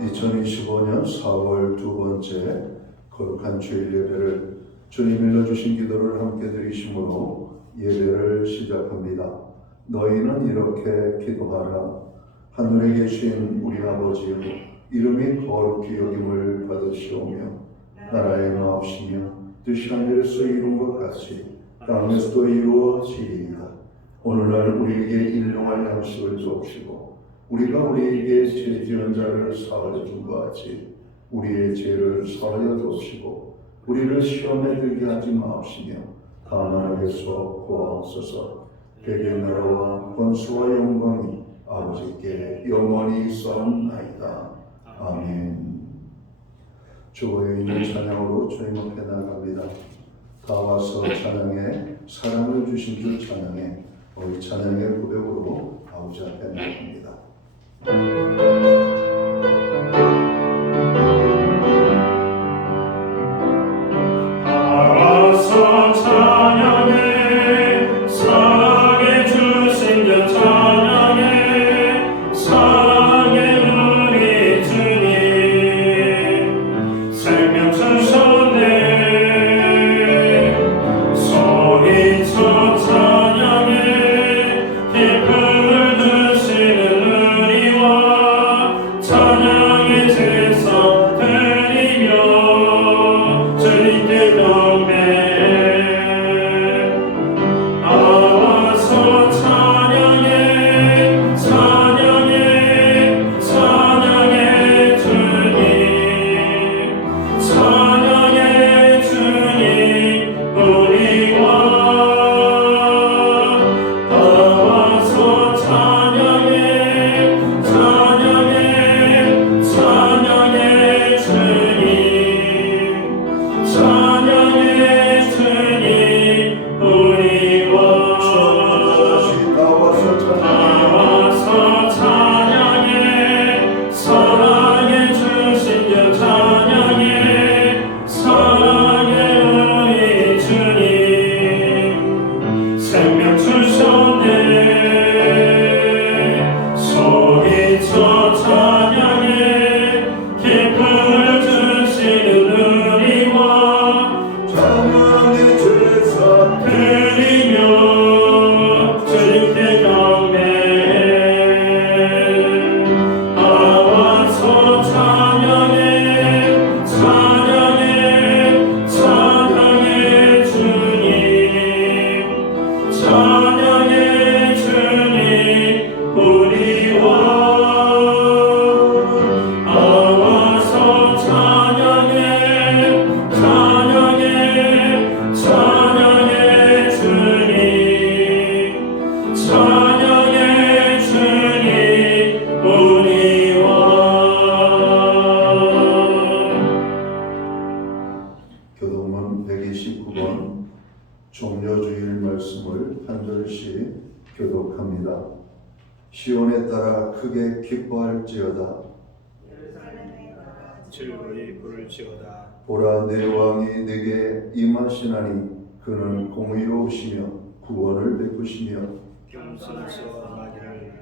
2025년 4월 두 번째 거룩한 주일 예배를 주님 일러주신 기도를 함께 드리심으로 예배를 시작합니다. 너희는 이렇게 기도하라. 하늘에 계신 우리 아버지여, 이름이 거룩히 여김을 받으시오며 나라의 마옵시며 뜻이 하늘에서 이룬 것 같이 땅에서도 이루어지이다. 오늘날 우리에게 일용할 양식을 주옵시고 우리가 우리에게 죄 지은 자를 사하여 준 것 같이 우리의 죄를 사하여 주옵시고 우리를 시험에 들게 하지 마옵시며 다만 악에서 구하옵소서. 백의 나라와 권수와 영광이 아버지께 영원히 있사옵나이다. 아멘. 주보에 있는 찬양으로 주님 앞에 나갑니다. 다 와서 찬양에 사랑을 주신 주 찬양에 우리 찬양의 고백으로 아버지 앞에 나갑니다. 나와서 찬양해 사랑해 주신 주 찬양해 사랑해 우리 주님 생명 주셨네 소리쳐 찬양해 기쁨을 주시는 우리와 찬양의 제사 드리며 주님께 경배 나와서 찬양해 찬양해 찬양해 주님 찬양해 주님 우리와 나와서 찬양해 찬양해 찬양해 주님 찬양해 주님 우리와 나와서 찬양해 사랑해 주신 주 찬양해 사랑해 우리 주님 생명 주셨네 소리쳐 찬양해 기쁨을 주시는 우리와 찬양의 제사 드리며 주님께 경배 나와서 찬양해 찬양해 찬양해 주님 찬양해 주님 우리와 나와서 찬양해 찬양해 찬양해 주님 찬양해 주님 우리와 교동문 129번 종려주일 말씀을 한 절씩 교독합니다. 시온에 따라 크게 기뻐할지어다. 즐거이 부를지어다. 보라, 내 왕이 내게 임하시나니 그는 공의로우시며 구원을 베푸시며 겸손하셔 나귀를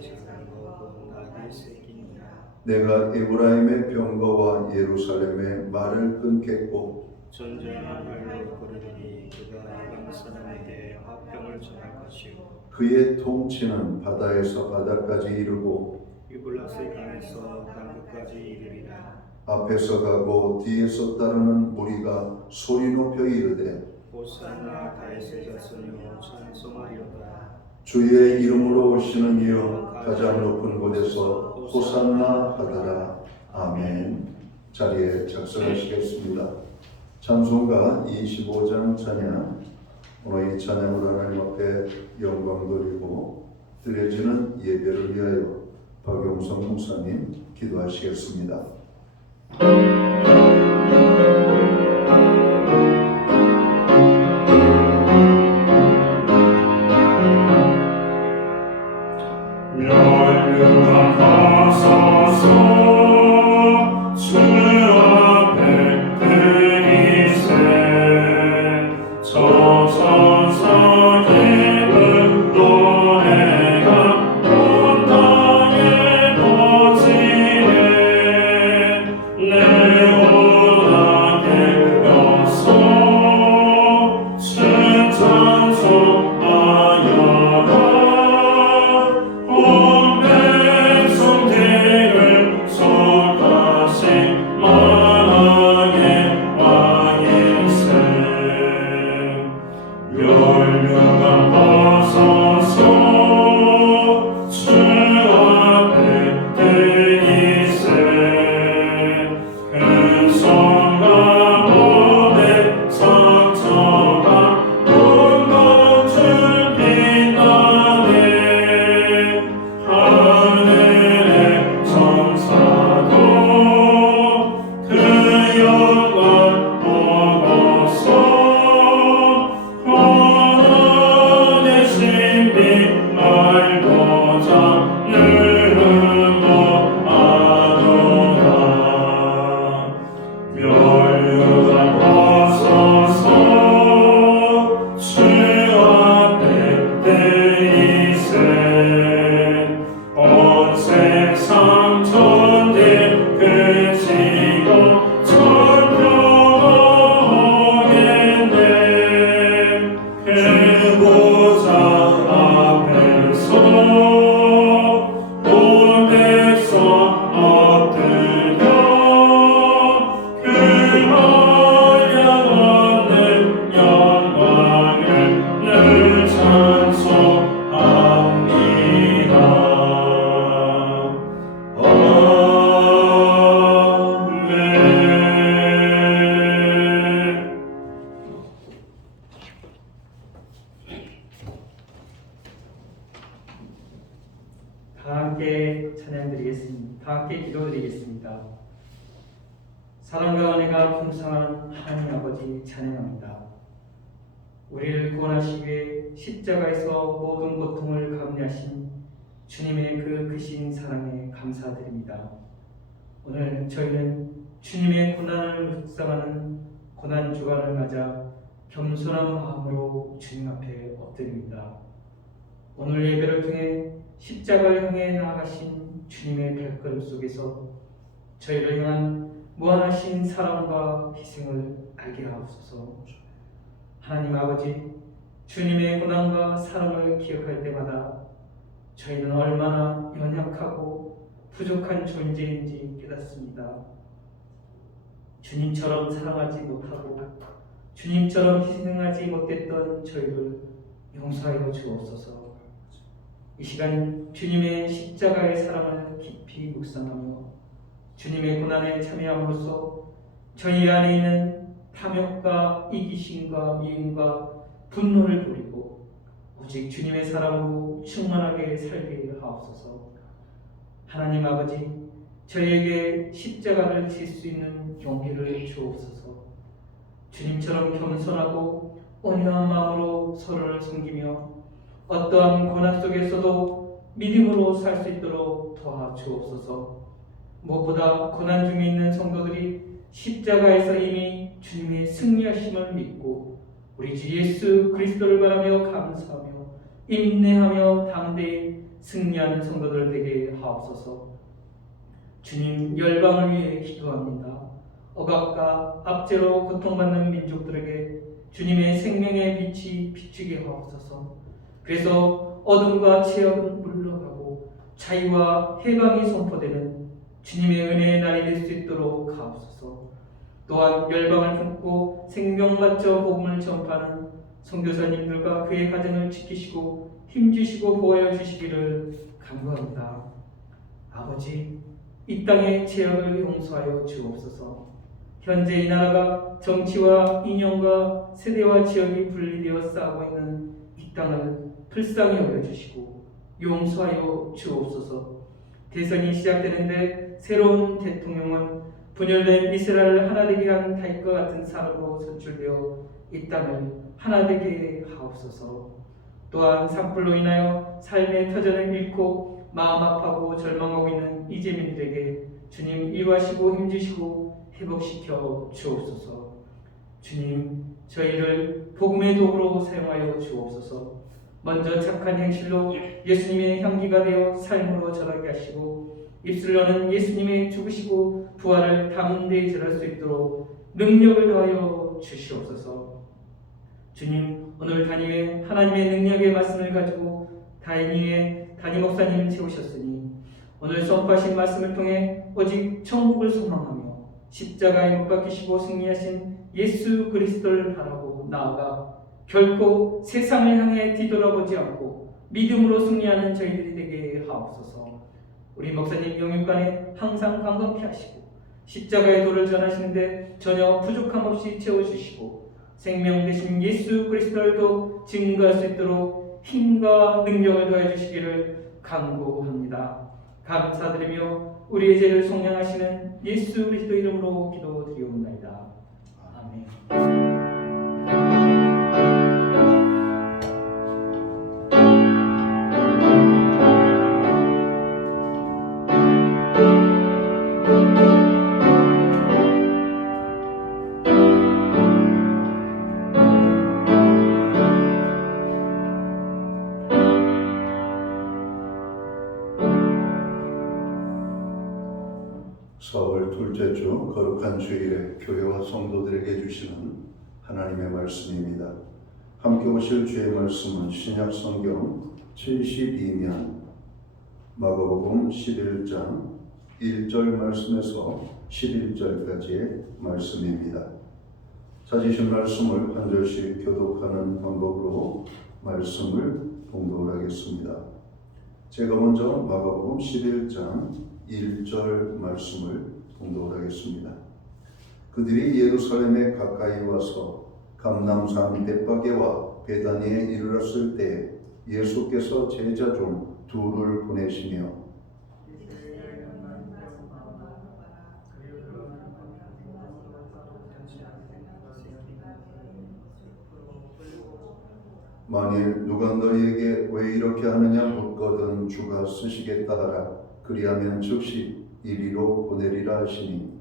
지나고 나귀 새끼니라. 내가 에브라임의 병거와 예루살렘의 말을 끊겠고 전쟁의 말로 부르리니 그가 이방 사람에게 화평을 전할 것이요 그의 통치는 바다에서 바다까지 이르고 유블라스의 강에서 땅끝까지 이르리라. 앞에서 가고 뒤에서 따르는 무리가 소리 높여 이르되 호산나 다윗의 자손이여 찬송하리로다. 주의 이름으로 오시는 이여 가장 높은 곳에서 호산나 하더라. 아멘. 자리에 작성하시겠습니다. 찬송가 25장 찬양. 오늘 이 찬양으로 하나님 앞에 영광 돌리고 드려지는 예배를 위하여 박용성 목사님 기도하시겠습니다. 멸류관 하소서 주 앞에 드리세 저 천사 기쁜 노래가 온 땅에 퍼지네 세상 천지 크시고 천명하겠네. 그 보좌 앞에서 온 백성 엎드려 그 한량없는 영광을 늘 찬송합니다. 아멘. 다 함께 찬양드리겠습니다. 다 함께 기도드리겠습니다. 사랑과 은혜가 풍성한 하나님 아버지 찬양합니다. 우리를 구원하시기 위해 십자가에서 모든 고통을 감내하신 주님의 그 크신 사랑에 감사드립니다. 오늘 저희는 주님의 고난을 묵상하는 고난 주간을 맞아 겸손한 마음으로 주님 앞에 엎드립니다. 오늘 예배를 통해 십자가를 향해 나아가신 주님의 발걸음 속에서 저희를 향한 무한하신 사랑과 희생을 알게 하옵소서. 하나님 아버지, 주님의 고난과 사랑을 기억할 때마다 저희는 얼마나 연약하고 부족한 존재인지 깨닫습니다. 주님처럼 사랑하지 못하고 주님처럼 희생하지 못했던 저희를 용서하여 주옵소서. 이 시간 주님의 십자가의 사랑을 깊이 묵상하며 주님의 고난에 참여함으로써 저희 안에 있는 탐욕과 이기심과 미움과 분노를 버리고 오직 주님의 사랑으로 충만하게 살게 하옵소서. 하나님 아버지, 저희에게 십자가를 질 수 있는 용기를 주옵소서. 주님처럼 겸손하고 온유한 마음으로 서로를 섬기며 어떠한 고난 속에서도 믿음으로 살 수 있도록 도와주옵소서. 무엇보다 고난 중에 있는 성도들이 십자가에서 이미 주님의 승리하심을 믿고 우리 주 예수 그리스도를 바라며 감사하며 인내하며 담대히 승리하는 성도들 되게 하옵소서. 주님, 열방을 위해 기도합니다. 억압과 압제로 고통받는 민족들에게 주님의 생명의 빛이 비추게 하옵소서. 그래서 어둠과 죄악은 물러가고 자유와 해방이 선포되는 주님의 은혜의 날이 될 수 있도록 하옵소서. 또한 열방을 품고 생명 바쳐 복음을 전파하는 선교사님들과 그의 가정을 지키시고 힘주시고 보호하여 주시기를 간구합니다. 아버지, 이 땅의 죄악을 용서하여 주옵소서. 현재 이 나라가 정치와 인연과 세대와 지역이 분리되어 싸우고 있는 이 땅을 불쌍히 여겨주시고 용서하여 주옵소서. 대선이 시작되는데 새로운 대통령은 분열된 이스라엘을 하나 되게 한 다윗과 같은 사람으로 선출되어 이 땅을 하나 되게 하옵소서. 또한 산불로 인하여 삶의 터전을 잃고 마음 아파하고 절망하고 있는 이재민들에게 주님 위로하시고 힘주시고 회복시켜 주옵소서. 주님, 저희를 복음의 도구로 사용하여 주옵소서. 먼저 착한 행실로 예수님의 향기가 되어 삶으로 전하게 하시고 입술로는 예수님의 죽으시고 부활을 담대히 전할 수 있도록 능력을 더하여 주시옵소서. 주님, 오늘 단위에 하나님의 능력의 말씀을 가지고 단위에 단위 목사님을 세우셨으니 오늘 선포하신 말씀을 통해 오직 천국을 소망하며 십자가에 못 박히시고 승리하신 예수 그리스도를 바라고 나아가 결코 세상을 향해 뒤돌아보지 않고 믿음으로 승리하는 저희들이 되게 하옵소서. 우리 목사님 영육간에 항상 강건케 하시고 십자가의 도를 전하시는데 전혀 부족함 없이 채워주시고 생명 되신 예수 그리스도를도 증거할 수 있도록 힘과 능력을 더해 주시기를 간구합니다. 감사드리며 우리의 죄를 속량하시는 예수 그리스도 이름으로 기도드리옵나이다. 아멘. 4월 둘째 주 거룩한 주일에 교회와 성도들에게 주시는 하나님의 말씀입니다. 함께 보실 주의 말씀은 신약 성경 72면 마가복음 11장 1절 말씀에서 11절까지의 말씀입니다. 찾으신 말씀을 한 절씩 교독하는 방법으로 말씀을 봉독하겠습니다. 제가 먼저 마가복음 11장 1절 말씀을 봉독하겠습니다. 그들이 예루살렘에 가까이 와서 감람산 벳바게와 베다니에 이르렀을 때 예수께서 제자 중 둘을 보내시며 만일 누가 너희에게 왜 이렇게 하느냐 묻거든 주가 쓰시겠다 하라. 그리하면 즉시 이리로 보내리라 하시니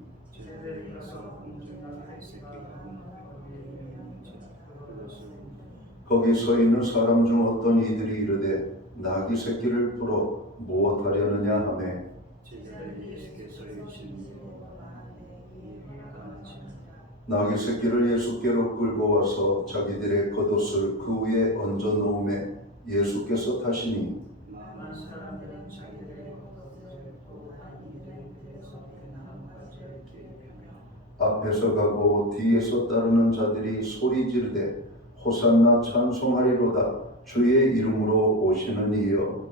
거기 서 있는 사람 중 어떤 이들이 이르되 나귀 새끼를 풀어 무엇하려느냐 하매 나귀 새끼를 예수께로 끌고 와서 자기들의 겉옷을 그 위에 얹어 놓음에 예수께서 타시니 앞에서 가고 뒤에서 따르는 자들이 소리 지르되 호산나 찬송하리로다 주의 이름으로 오시는 이여.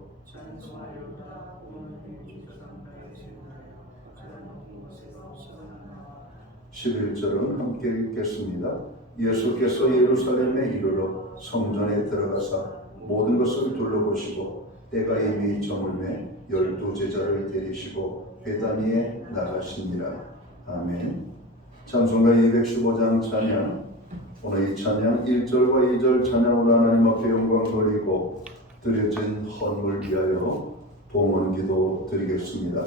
11절은 함께 읽겠습니다. 예수께서 예루살렘에 이르러 성전에 들어가사 모든 것을 둘러보시고 때가 이미 저물매 12 제자를 데리시고 베다니에 나가시니라. 아멘. 찬송가 215장 찬양. 오늘 이 찬양 1절과 2절 찬양으로 하나님 앞에 영광 돌리고 드려진 헌물 위하여 봉헌 기도 드리겠습니다.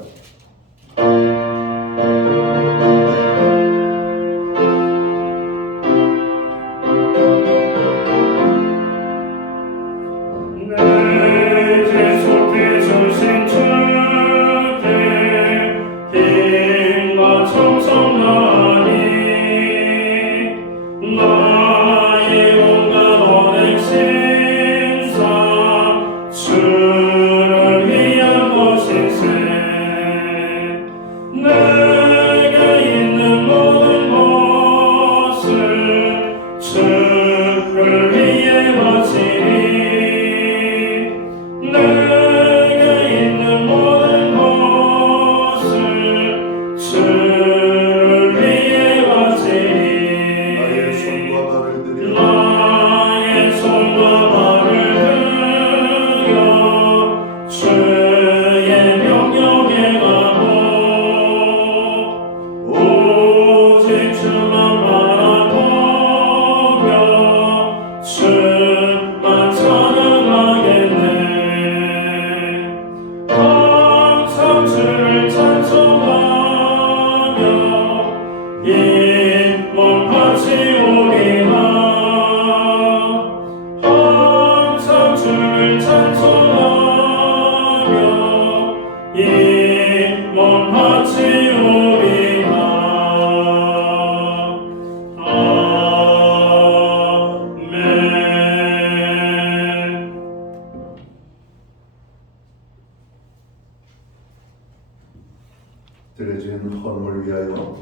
드려진 헌물 위하여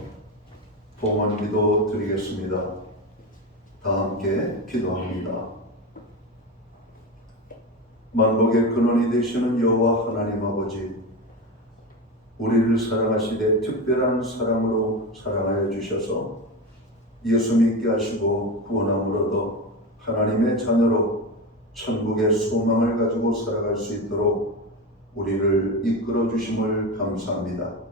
봉헌 기도 드리겠습니다. 다 함께 기도합니다. 만복의 근원이 되시는 여호와 하나님 아버지, 우리를 사랑하시되 특별한 사랑으로 사랑하여 주셔서 예수 믿게 하시고 구원함을 얻어 하나님의 자녀로 천국의 소망을 가지고 살아갈 수 있도록 우리를 이끌어 주심을 감사합니다.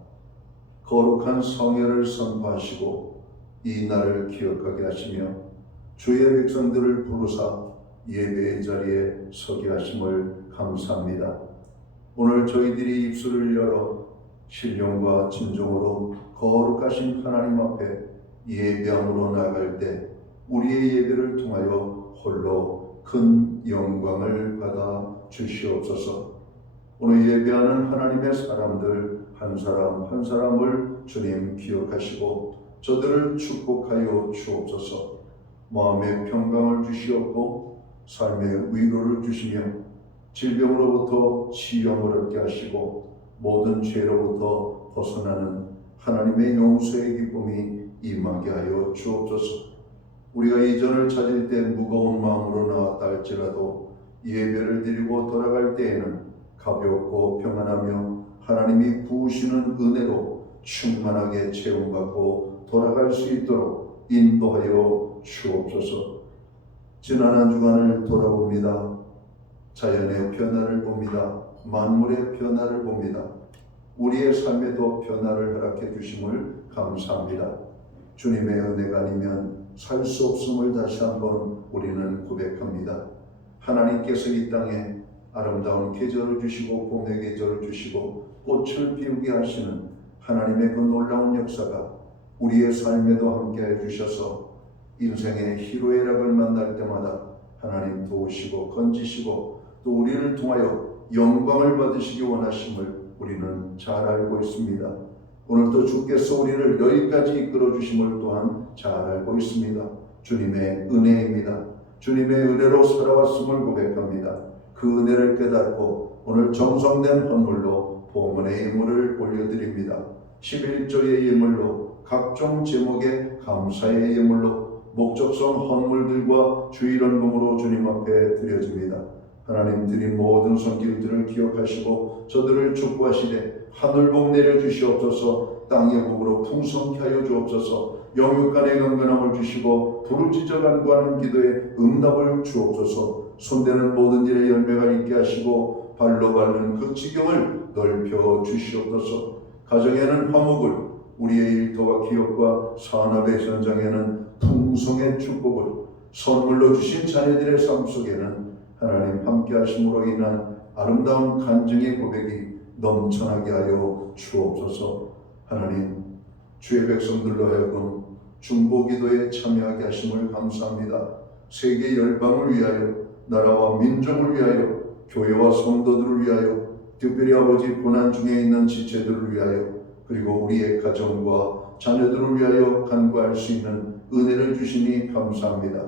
거룩한 성회를 선포하시고 이 날을 기억하게 하시며 주의 백성들을 부르사 예배의 자리에 서게 하심을 감사합니다. 오늘 저희들이 입술을 열어 신령과 진정으로 거룩하신 하나님 앞에 예배함으로 나아갈 때 우리의 예배를 통하여 홀로 큰 영광을 받아 주시옵소서. 오늘 예배하는 하나님의 사람들 한 사람 한 사람을 주님 기억하시고 저들을 축복하여 주옵소서. 마음의 평강을 주시옵고 삶의 위로를 주시며 질병으로부터 치유함을 얻게 하시고 모든 죄로부터 벗어나는 하나님의 용서의 기쁨이 임하게 하여 주옵소서. 우리가 이전을 찾을 때 무거운 마음으로 나왔다 할지라도 예배를 드리고 돌아갈 때에는 가볍고 평안하며 하나님이 부으시는 은혜로 충만하게 채움받고 돌아갈 수 있도록 인도하여 주옵소서. 지난 한 주간을 돌아봅니다. 자연의 변화를 봅니다. 만물의 변화를 봅니다. 우리의 삶에도 변화를 허락해 주심을 감사합니다. 주님의 은혜가 아니면 살 수 없음을 다시 한번 우리는 고백합니다. 하나님께서 이 땅에 아름다운 계절을 주시고 봄의 계절을 주시고 꽃을 피우게 하시는 하나님의 그 놀라운 역사가 우리의 삶에도 함께해 주셔서 인생의 희로애락을 만날 때마다 하나님 도우시고 건지시고 또 우리를 통하여 영광을 받으시기 원하심을 우리는 잘 알고 있습니다. 오늘도 주께서 우리를 여기까지 이끌어 주심을 또한 잘 알고 있습니다. 주님의 은혜입니다. 주님의 은혜로 살아왔음을 고백합니다. 그 은혜를 깨닫고 오늘 정성된 헌물로 봉헌의 예물을 올려드립니다. 11조의 예물로 각종 제목의 감사의 예물로 목적성 헌물들과 주일헌금으로 주님 앞에 드려집니다. 하나님 드린 모든 손길들을 기억하시고 저들을 축복하시되 하늘복 내려주시옵소서. 땅의 복으로 풍성케 하여 주옵소서. 영육간의 건강함을 주시고 부르짖어 간구하는 기도에 응답을 주옵소서. 손대는 모든 일에 열매가 있게 하시고 발로 밟는 그 지경을 넓혀 주시옵소서. 가정에는 화목을, 우리의 일터와 기업과 산업의 현장에는 풍성의 축복을, 선물로 주신 자녀들의 삶 속에는 하나님 함께 하심으로 인한 아름다운 간증의 고백이 넘쳐나게 하여 주옵소서. 하나님, 주의 백성들로 하여금 중보기도에 참여하게 하심을 감사합니다. 세계 열방을 위하여, 나라와 민족을 위하여, 교회와 성도들을 위하여, 특별히 아버지 고난 중에 있는 지체들을 위하여, 그리고 우리의 가정과 자녀들을 위하여 간구할 수 있는 은혜를 주시니 감사합니다.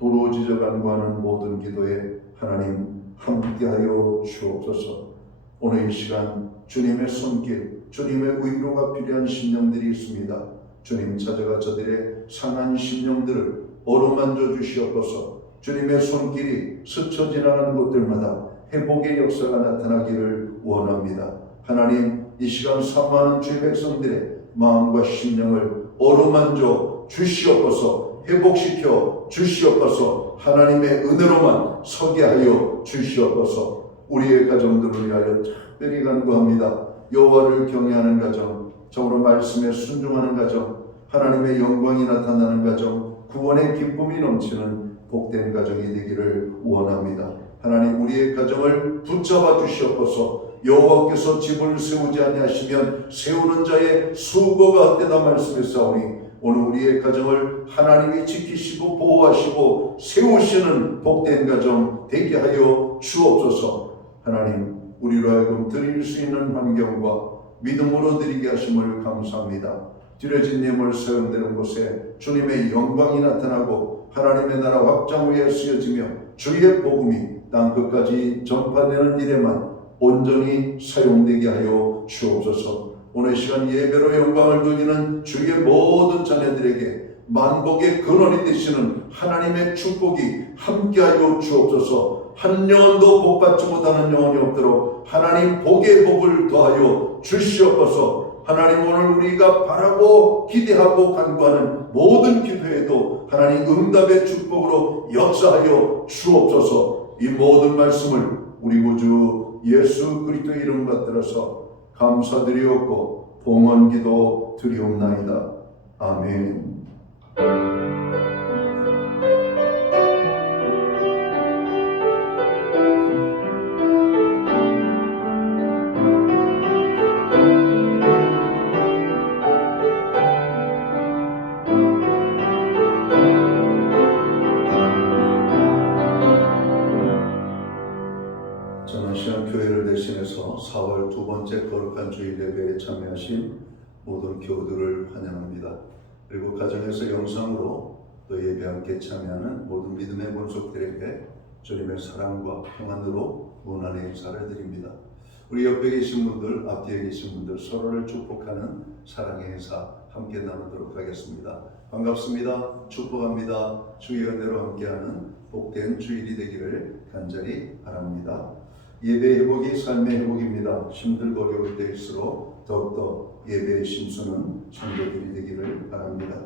부르짖어 간구하는 모든 기도에 하나님 함께하여 주옵소서. 오늘 이 시간 주님의 손길, 주님의 위로가 필요한 심령들이 있습니다. 주님 찾아가 저들의 상한 심령들을 어루만져 주시옵소서. 주님의 손길이 스쳐 지나가는 곳들마다 회복의 역사가 나타나기를 원합니다. 하나님, 이 시간 사모하는 주의 백성들의 마음과 심령을 어루만져 주시옵소서. 회복시켜 주시옵소서. 하나님의 은혜로만 서게 하여 주시옵소서. 우리의 가정들을 위하여 특별히 간구합니다. 여호와를 경외하는 가정, 정으로 말씀에 순종하는 가정, 하나님의 영광이 나타나는 가정, 구원의 기쁨이 넘치는 복된 가정이 되기를 원합니다. 하나님, 우리의 가정을 붙잡아 주시옵소서. 여호와께서 집을 세우지 아니하시면 세우는 자의 수고가 헛되다 말씀했사오니 오늘 우리의 가정을 하나님이 지키시고 보호하시고 세우시는 복된 가정 되게 하여 주옵소서. 하나님, 우리로 하여금 드릴 수 있는 환경과 믿음으로 드리게 하심을 감사합니다. 드려진 예물 사용되는 곳에 주님의 영광이 나타나고 하나님의 나라 확장 위에 쓰여지며 주의 복음이 땅끝까지 전파되는 일에만 온전히 사용되게 하여 주옵소서. 오늘 시간 예배로 영광을 돌리는 주의 모든 자녀들에게 만복의 근원이 되시는 하나님의 축복이 함께하여 주옵소서. 한 영혼도 복받지 못하는 영혼이 없도록 하나님 복의 복을 더하여 주시옵소서. 하나님, 오늘 우리가 바라고 기대하고 간구하는 모든 기도에도 하나님 응답의 축복으로 역사하여 주옵소서. 이 모든 말씀을 우리 구주 예수 그리스도의 이름 받들어서 감사드리옵고 봉헌기도 드리옵나이다. 아멘. 저는 시간 교회를 대신해서 예배에 참여하신 모든 교우들을 환영합니다. 그리고 가정에서 영상으로 또 예배 함께 참여하는 모든 믿음의 본속들에게 주님의 사랑과 평안으로 문안의 인사를 드립니다. 우리 옆에 계신 분들, 앞뒤에 계신 분들 서로를 축복하는 사랑의 인사 함께 나누도록 하겠습니다. 반갑습니다. 축복합니다. 주의 은혜로 함께하는 복된 주일이 되기를 간절히 바랍니다. 예배 회복이 삶의 회복입니다. 힘들고 어려울 때일수록 더욱더 예배의 심수는 성도들이 되기를 바랍니다.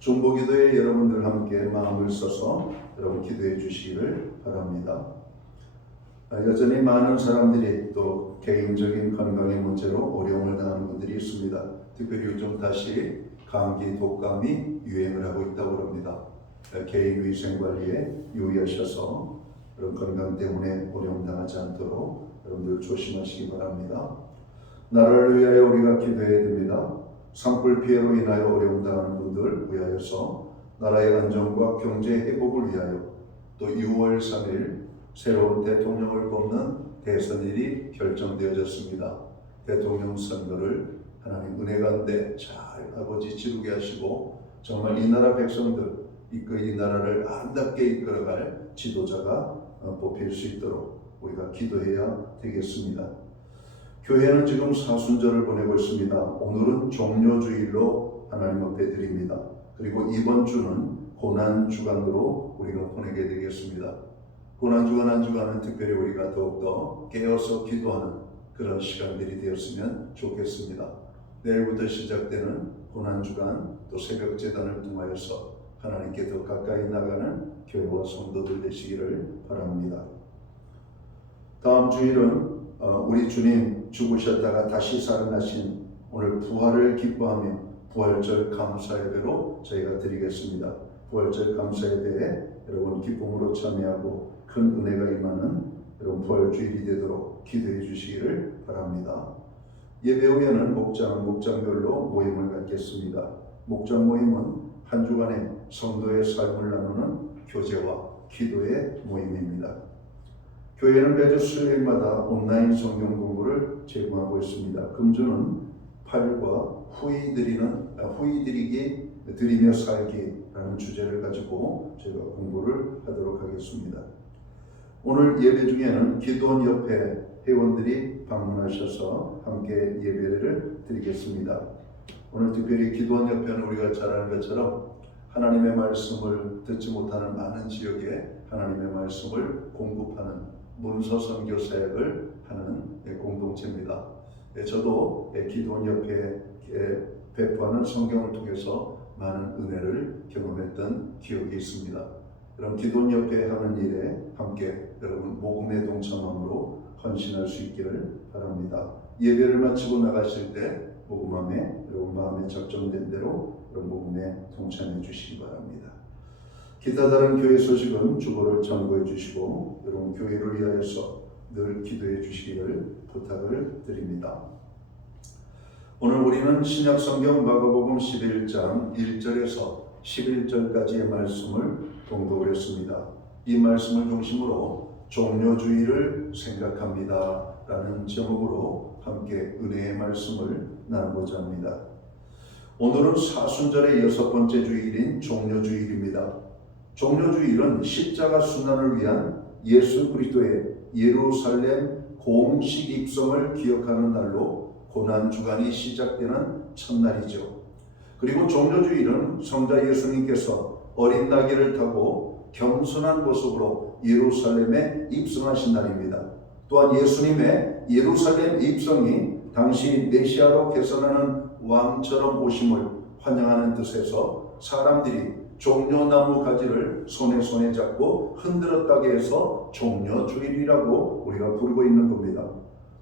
중보기도에 여러분들 함께 마음을 써서 여러분 기도해 주시기를 바랍니다. 여전히 많은 사람들이 또 개인적인 건강의 문제로 어려움을 당하는 분들이 있습니다. 특별히 요즘 다시 감기, 독감이 유행을 하고 있다고 합니다. 개인 위생 관리에 유의하셔서 그런 건강 때문에 어려움 당하지 않도록 여러분들 조심하시기 바랍니다. 나라를 위하여 우리가 기도해야 됩니다. 산불 피해로 인하여 어려움 당하는 분들 위하여서 나라의 안정과 경제 회복을 위하여 또 6월 3일 새로운 대통령을 뽑는 대선일이 결정되어졌습니다. 대통령 선거를 하나님 은혜 가운데 잘 아버지 지루게 하시고 정말 이 나라 백성들 이 나라를 아름답게 이끌어갈 지도자가 뽑힐 수 있도록 우리가 기도해야 되겠습니다. 교회는 지금 사순절을 보내고 있습니다. 오늘은 종료주일로 하나님 앞에 드립니다. 그리고 이번 주는 고난주간으로 우리가 보내게 되겠습니다. 고난주간 한 주간은 특별히 우리가 더욱더 깨어서 기도하는 그런 시간들이 되었으면 좋겠습니다. 내일부터 시작되는 고난주간 또 새벽재단을 통하여서 하나님께 더 가까이 나가는 교회와 성도들 되시기를 바랍니다. 다음 주일은 우리 주님 죽으셨다가 다시 살아나신 오늘 부활을 기뻐하며 부활절 감사예배로 저희가 드리겠습니다. 부활절 감사예배에 여러분 기쁨으로 참여하고 큰 은혜가 임하는 여러분 부활주일이 되도록 기도해 주시기를 바랍니다. 예배 후에는 목장별로 모임을 갖겠습니다. 목장 모임은 한 주간의 성도의 삶을 나누는 교제와 기도의 모임입니다. 교회는 매주 수요일마다 온라인 성경 공부를 제공하고 있습니다. 금주는 8과 드리며 살기라는 주제를 가지고 제가 공부를 하도록 하겠습니다. 오늘 예배 중에는 기도원 옆에 회원들이 방문하셔서 함께 예배를 드리겠습니다. 오늘 특별히 기도원 옆에는 우리가 잘 아는 것처럼 하나님의 말씀을 듣지 못하는 많은 지역에 하나님의 말씀을 공급하는 문서 선교 사역을 하는 공동체입니다. 저도 기도원 옆에 배포하는 성경을 통해서 많은 은혜를 경험했던 기억이 있습니다. 그럼 기도원 옆에 하는 일에 함께 여러분 복음에 동참함으로 헌신할 수 있기를 바랍니다. 예배를 마치고 나가실 때 복음함에 여러분 마음에 작정된 대로 여러분 복음에 동참해 주시기 바랍니다. 기타 다른 교회 소식은 주보를 참고해 주시고 여러분 교회를 위하여서 늘 기도해 주시기를 부탁을 드립니다. 오늘 우리는 신약성경 마가복음 11장 1절에서 11절까지의 말씀을 동독을 했습니다. 이 말씀을 중심으로 종료주의를 생각합니다 라는 제목으로 함께 은혜의 말씀을 나누고자 합니다. 오늘은 사순절의 6번째 주일인 종료주일입니다. 종료주일은 십자가 순환을 위한 예수 그리스도의 예루살렘 공식 입성을 기억하는 날로 고난주간이 시작되는 첫날이죠. 그리고 종료주일은 성자 예수님께서 어린 나귀를 타고 겸손한 모습으로 예루살렘에 입성하신 날입니다. 또한 예수님의 예루살렘 입성이 당시 메시아로 개선하는 왕처럼 오심을 환영하는 뜻에서 사람들이 종려나무 가지를 손에 잡고 흔들었다게 해서 종려주일이라고 우리가 부르고 있는 겁니다.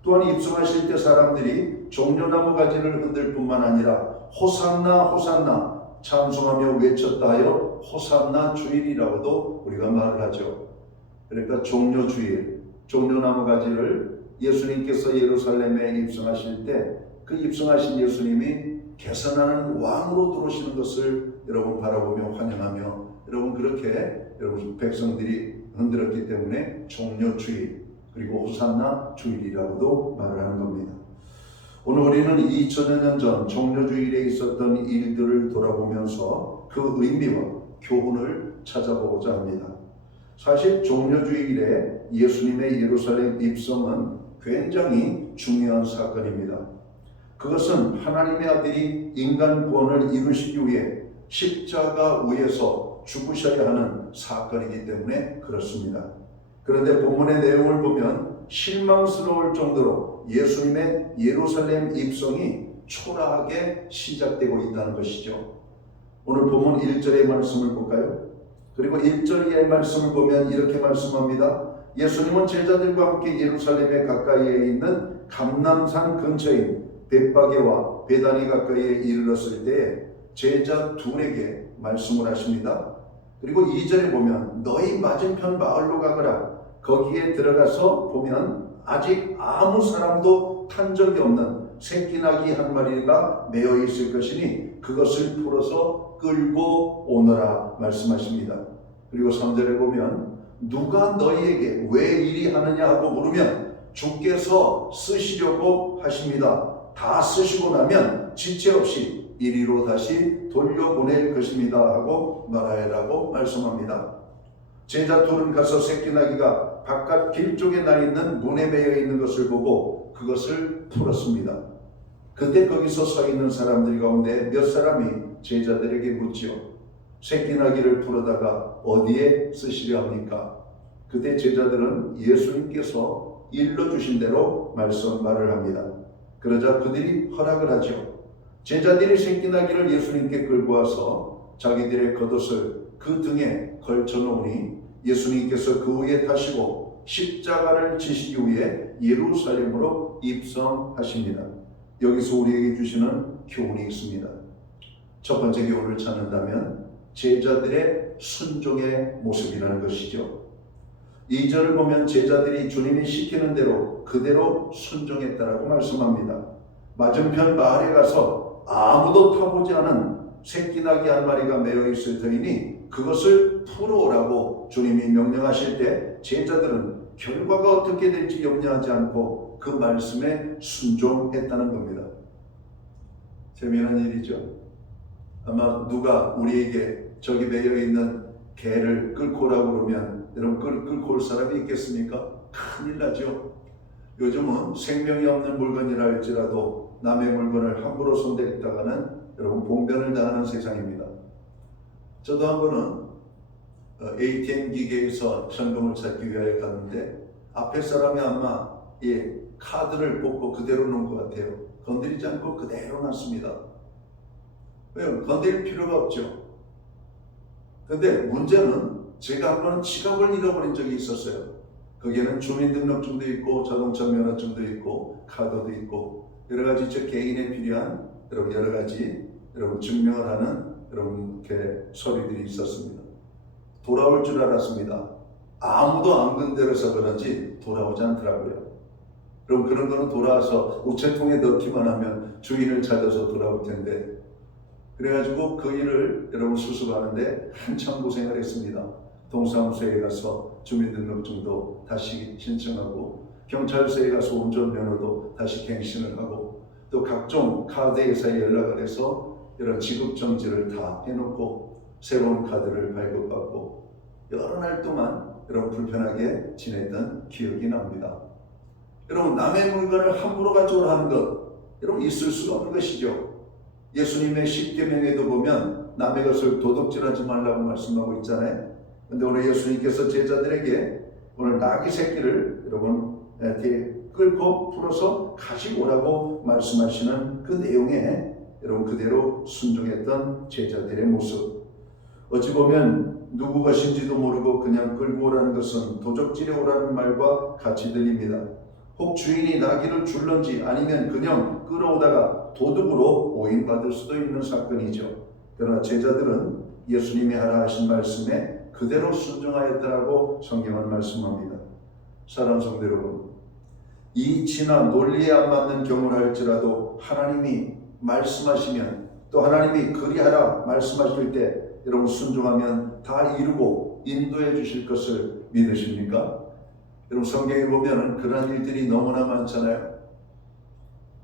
또한 입성하실 때 사람들이 종려나무 가지를 흔들 뿐만 아니라 호산나 호산나 찬송하며 외쳤다 하여 호산나 주일이라고도 우리가 말을 하죠. 그러니까 종려주일, 종려나무 가지를 예수님께서 예루살렘에 입성하실 때 그 입성하신 예수님이 개선하는 왕으로 들어오시는 것을 여러분 바라보며 환영하며 여러분 그렇게 여러분 백성들이 흔들었기 때문에 종려주일 그리고 호산나 주일이라고도 말을 하는 겁니다. 오늘 우리는 2000여 년 전 종려주일에 있었던 일들을 돌아보면서 그 의미와 교훈을 찾아보고자 합니다. 사실 종려주일에 예수님의 예루살렘 입성은 굉장히 중요한 사건입니다. 그것은 하나님의 아들이 인간 구원을 이루시기 위해 십자가 위에서 죽으셔야 하는 사건이기 때문에 그렇습니다. 그런데 본문의 내용을 보면 실망스러울 정도로 예수님의 예루살렘 입성이 초라하게 시작되고 있다는 것이죠. 오늘 본문 1절의 말씀을 볼까요? 그리고 1절의 말씀을 보면 이렇게 말씀합니다. 예수님은 제자들과 함께 예루살렘에 가까이에 있는 감람산 근처인 벳바게와 베다니 가까이에 이르렀을 때 제자 둘에게 말씀을 하십니다. 그리고 2절에 보면 너희 맞은편 마을로 가거라. 거기에 들어가서 보면 아직 아무 사람도 탄 적이 없는 새끼나귀 한 마리가 매어 있을 것이니 그것을 풀어서 끌고 오너라 말씀하십니다. 그리고 3절에 보면 누가 너희에게 왜 이리 하느냐 하고 물으면 주께서 쓰시려고 하십니다. 다 쓰시고 나면 지체 없이 이리로 다시 돌려보낼 것입니다 하고 말하라고 말씀합니다. 제자 둘은 가서 새끼나귀가 바깥 길 쪽에 나 있는 문에 매여 있는 것을 보고 그것을 풀었습니다. 그때 거기서 서 있는 사람들 가운데 몇 사람이 제자들에게 묻지요. 새끼나귀를 풀어다가 어디에 쓰시려 합니까? 그때 제자들은 예수님께서 일러주신 대로 말을 합니다. 그러자 그들이 허락을 하죠. 제자들이 새끼나귀를 예수님께 끌고 와서 자기들의 겉옷을 그 등에 걸쳐 놓으니 예수님께서 그 위에 타시고 십자가를 지시기 위해 예루살렘으로 입성하십니다. 여기서 우리에게 주시는 교훈이 있습니다. 첫 번째 교훈을 찾는다면 제자들의 순종의 모습이라는 것이죠. 2절을 보면 제자들이 주님이 시키는 대로 그대로 순종했다라고 말씀합니다. 맞은편 마을에 가서 아무도 타보지 않은 새끼나귀 한 마리가 매어 있을 터이니 그것을 풀어오라고 주님이 명령하실 때 제자들은 결과가 어떻게 될지 염려하지 않고 그 말씀에 순종했다는 겁니다. 재미난 일이죠. 아마 누가 우리에게 저기 매여 있는 개를 끌고 오라고 그러면 여러분 끌고 올 사람이 있겠습니까? 큰일 나죠. 요즘은 생명이 없는 물건이라 할지라도 남의 물건을 함부로 손댔다가는 여러분 봉변을 당하는 세상입니다. 저도 한 번은 ATM 기계에서 현금을 찾기 위하여 갔는데 앞에 사람이 아마 카드를 뽑고 그대로 놓은 것 같아요. 건드리지 않고 그대로 놨습니다. 왜요? 건드릴 필요가 없죠. 근데 문제는 제가 한 번은 지갑을 잃어버린 적이 있었어요. 거기에는 주민등록증도 있고 자동차 면허증도 있고 카드도 있고 여러 가지 저 개인에 필요한 여러 가지 증명을 하는 이렇게 서류들이 있었습니다. 돌아올 줄 알았습니다. 아무도 안 건드려서 그런지 돌아오지 않더라고요. 그럼 그런 거는 돌아와서 우체통에 넣기만 하면 주인을 찾아서 돌아올 텐데 그래가지고 그 일을 여러분 수습하는데 한참 고생을 했습니다. 동사무소에 가서 주민등록증도 다시 신청하고 경찰서에 가서 운전면허도 다시 갱신을 하고 또 각종 카드 회사에 연락을 해서 이런 지급정지를 다 해놓고 새로운 카드를 발급받고 여러 날 동안 여러분 불편하게 지냈던 기억이 납니다. 여러분 남의 물건을 함부로 가져오라 하는 것 여러분 있을 수가 없는 것이죠. 예수님의 십계명에도 보면 남의 것을 도둑질하지 말라고 말씀하고 있잖아요. 근데 오늘 예수님께서 제자들에게 오늘 나귀 새끼를 여러분 끌고 풀어서 가지고 오라고 말씀하시는 그 내용에 여러분 그대로 순종했던 제자들의 모습. 어찌 보면 누구 것인지도 모르고 그냥 끌고 오라는 것은 도적질해 오라는 말과 같이 들립니다. 혹 주인이 나귀를 줄런지 아니면 그냥 끌어오다가 도둑으로 오인받을 수도 있는 사건이죠. 그러나 제자들은 예수님이 하라 하신 말씀에 그대로 순종하였다라고 성경은 말씀합니다. 사랑 성도 여러분, 이치나 논리에 안 맞는 경우라 할지라도 하나님이 말씀하시면 또 하나님이 그리하라 말씀하실 때 여러분 순종하면 다 이루고 인도해 주실 것을 믿으십니까? 여러분 성경에 보면 그런 일들이 너무나 많잖아요.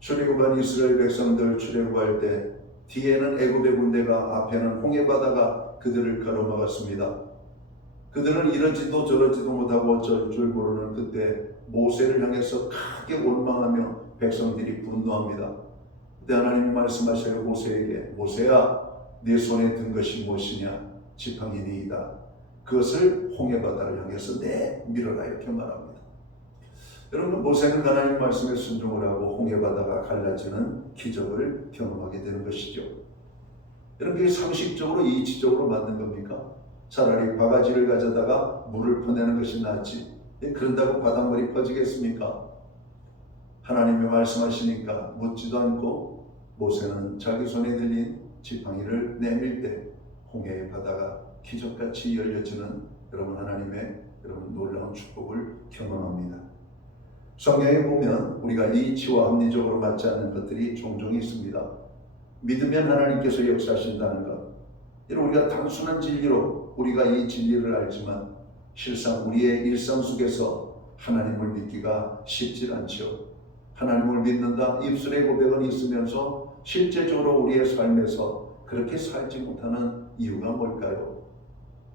출애굽한 이스라엘 백성들 출애굽할 때 뒤에는 애굽의 군대가, 앞에는 홍해 바다가 그들을 가로막았습니다. 그들은 이러지도 저러지도 못하고 어쩔 줄 모르는 그때 모세를 향해서 크게 원망하며 백성들이 분노합니다. 그때 하나님이 말씀하셔요. 모세에게, 모세야, 네 손에 든 것이 무엇이냐? 지팡이니이다. 그것을 홍해 바다를 향해서 밀어라, 이렇게 말합니다. 여러분, 모세는 하나님 말씀에 순종을 하고 홍해 바다가 갈라지는 기적을 경험하게 되는 것이죠. 여러분, 그게 상식적으로 이치적으로 맞는 겁니까? 차라리 바가지를 가져다가 물을 퍼내는 것이 낫지. 그런다고 바닷물이 퍼지겠습니까? 하나님이 말씀하시니까 묻지도 않고 모세는 자기 손에 들린 지팡이를 내밀 때 홍해의 바다가 기적같이 열려지는 여러분, 하나님의 여러분 놀라운 축복을 경험합니다. 성경에 보면 우리가 이치와 합리적으로 맞지 않는 것들이 종종 있습니다. 믿으면 하나님께서 역사하신다는 것. 여러분, 우리가 단순한 진리로 우리가 이 진리를 알지만 실상 우리의 일상 속에서 하나님을 믿기가 쉽지 않죠. 하나님을 믿는다 입술의 고백은 있으면서 실제적으로 우리의 삶에서 그렇게 살지 못하는 이유가 뭘까요?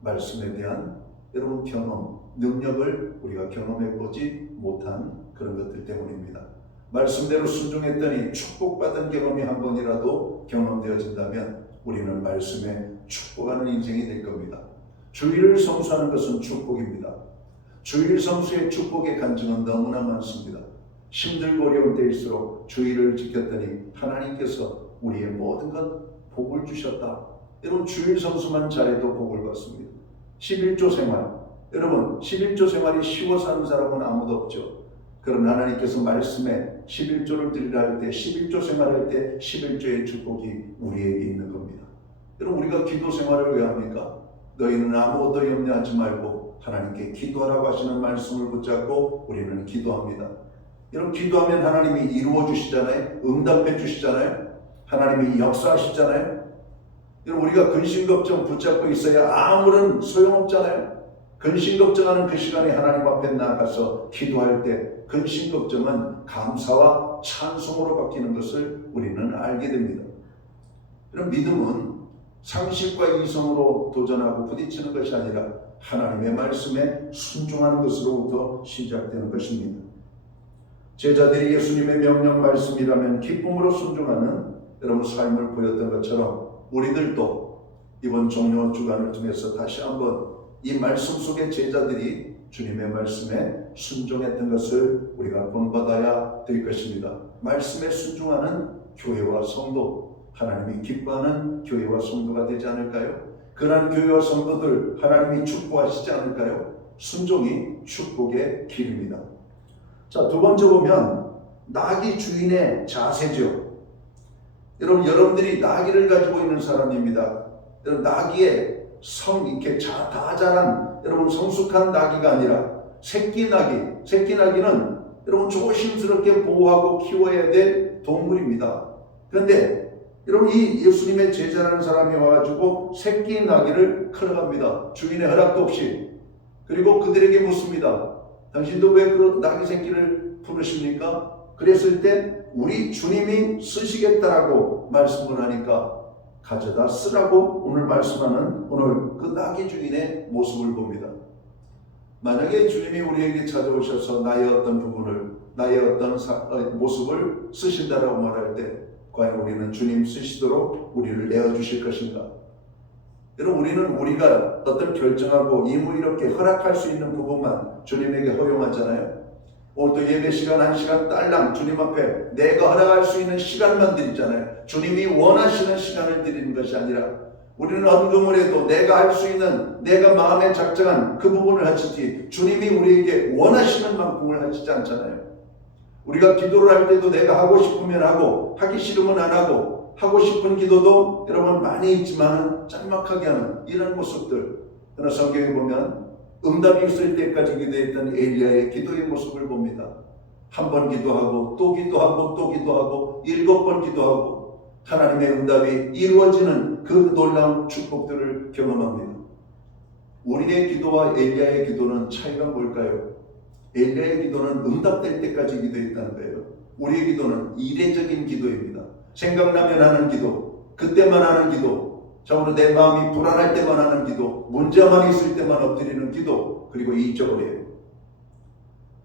말씀에 대한 여러분 경험, 능력을 우리가 경험해 보지 못한 그런 것들 때문입니다. 말씀대로 순종했더니 축복받은 경험이 한 번이라도 경험되어진다면 우리는 말씀에 축복하는 인생이 될 겁니다. 주일을 성수하는 것은 축복입니다. 주일 성수의 축복의 간증은 너무나 많습니다. 힘들고 어려운 때일수록 주일을 지켰더니 하나님께서 우리의 모든 것 복을 주셨다. 여러분, 주일 성수만 잘해도 복을 받습니다. 11조 생활, 여러분 11조 생활이 쉬워서 하는 사람은 아무도 없죠. 그럼 하나님께서 말씀에 11조를 드리라 할 때, 11조 생활할 때 11조의 축복이 우리에게 있는 겁니다. 여러분, 우리가 기도 생활을 왜 합니까? 너희는 아무것도 염려하지 말고 하나님께 기도하라고 하시는 말씀을 붙잡고 우리는 기도합니다. 여러분, 기도하면 하나님이 이루어 주시잖아요. 응답해 주시잖아요. 하나님이 역사하시잖아요. 여러분, 우리가 근심걱정 붙잡고 있어야 아무런 소용없잖아요. 근심걱정하는 그 시간에 하나님 앞에 나가서 기도할 때 근심걱정은 감사와 찬송으로 바뀌는 것을 우리는 알게 됩니다. 그럼 믿음은 상식과 이성으로 도전하고 부딪히는 것이 아니라 하나님의 말씀에 순종하는 것으로부터 시작되는 것입니다. 제자들이 예수님의 명령 말씀이라면 기쁨으로 순종하는 여러분 삶을 보였던 것처럼 우리들도 이번 종료 주간을 통해서 다시 한번 이 말씀 속의 제자들이 주님의 말씀에 순종했던 것을 우리가 본받아야 될 것입니다. 말씀에 순종하는 교회와 성도, 하나님이 기뻐하는 교회와 성도가 되지 않을까요? 그러한 교회와 성도들 하나님이 축복하시지 않을까요? 순종이 축복의 길입니다. 자, 두 번째 보면 나귀 주인의 자세죠. 여러분들이 나귀를 가지고 있는 사람입니다. 여러분, 나귀의 이렇게 다 자란 여러분 성숙한 나귀가 아니라 새끼 나귀는 여러분 조심스럽게 보호하고 키워야 될 동물입니다. 그런데 여러분, 이 예수님의 제자라는 사람이 와가지고 새끼 나귀를 끌어갑니다. 주인의 허락도 없이. 그리고 그들에게 묻습니다. 당신도 왜 그 나귀 새끼를 부르십니까? 그랬을 때 우리 주님이 쓰시겠다라고 말씀을 하니까 가져다 쓰라고 오늘 말씀하는 오늘 그 나귀 주인의 모습을 봅니다. 만약에 주님이 우리에게 찾아오셔서 나의 어떤 부분을, 나의 어떤 모습을 쓰신다라고 말할 때 과연 우리는 주님 쓰시도록 우리를 내어주실 것인가? 여러분, 우리가 어떤 결정하고 임을 이렇게 허락할 수 있는 부분만 주님에게 허용하잖아요. 오늘도 예배 시간 1시간 딸랑 주님 앞에 내가 허락할 수 있는 시간만 드리잖아요. 주님이 원하시는 시간을 드리는 것이 아니라 우리는 헌금을 해도 내가 할 수 있는, 내가 마음에 작정한 그 부분을 하시지 주님이 우리에게 원하시는 만큼을 하시지 않잖아요. 우리가 기도를 할 때도 내가 하고 싶으면 하고 하기 싫으면 안 하고 하고 싶은 기도도 여러분 많이 있지만 짤막하게 하는 이런 모습들. 그러나 성경에 보면 응답이 있을 때까지 기도했던 엘리야의 기도의 모습을 봅니다. 한 번 기도하고 또 기도하고 또 기도하고 7번 기도하고 하나님의 응답이 이루어지는 그 놀라운 축복들을 경험합니다. 우리의 기도와 엘리야의 기도는 차이가 뭘까요? 엘리야의 기도는 응답될 때까지 기도했다는 거예요. 우리의 기도는 이례적인 기도입니다. 생각나면 하는 기도, 그때만 하는 기도, 정말로 내 마음이 불안할 때만 하는 기도, 문제만 있을 때만 엎드리는 기도, 그리고 잊어버려요.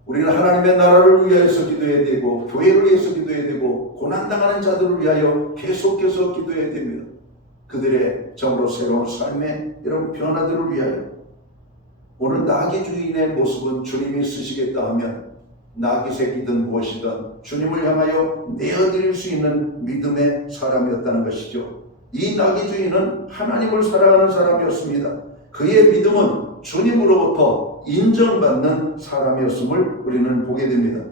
우리는 하나님의 나라를 위하여서 기도해야 되고, 교회를 위해서 기도해야 되고, 고난당하는 자들을 위하여 계속해서 기도해야 됩니다. 그들의 정으로 새로운 삶의 이런 변화들을 위하여. 오늘 나귀 주인의 모습은 주님이 쓰시겠다 하면 나귀 새끼든 무엇이든 주님을 향하여 내어드릴 수 있는 믿음의 사람이었다는 것이죠. 이 나귀 주인은 하나님을 사랑하는 사람이었습니다. 그의 믿음은 주님으로부터 인정받는 사람이었음을 우리는 보게 됩니다.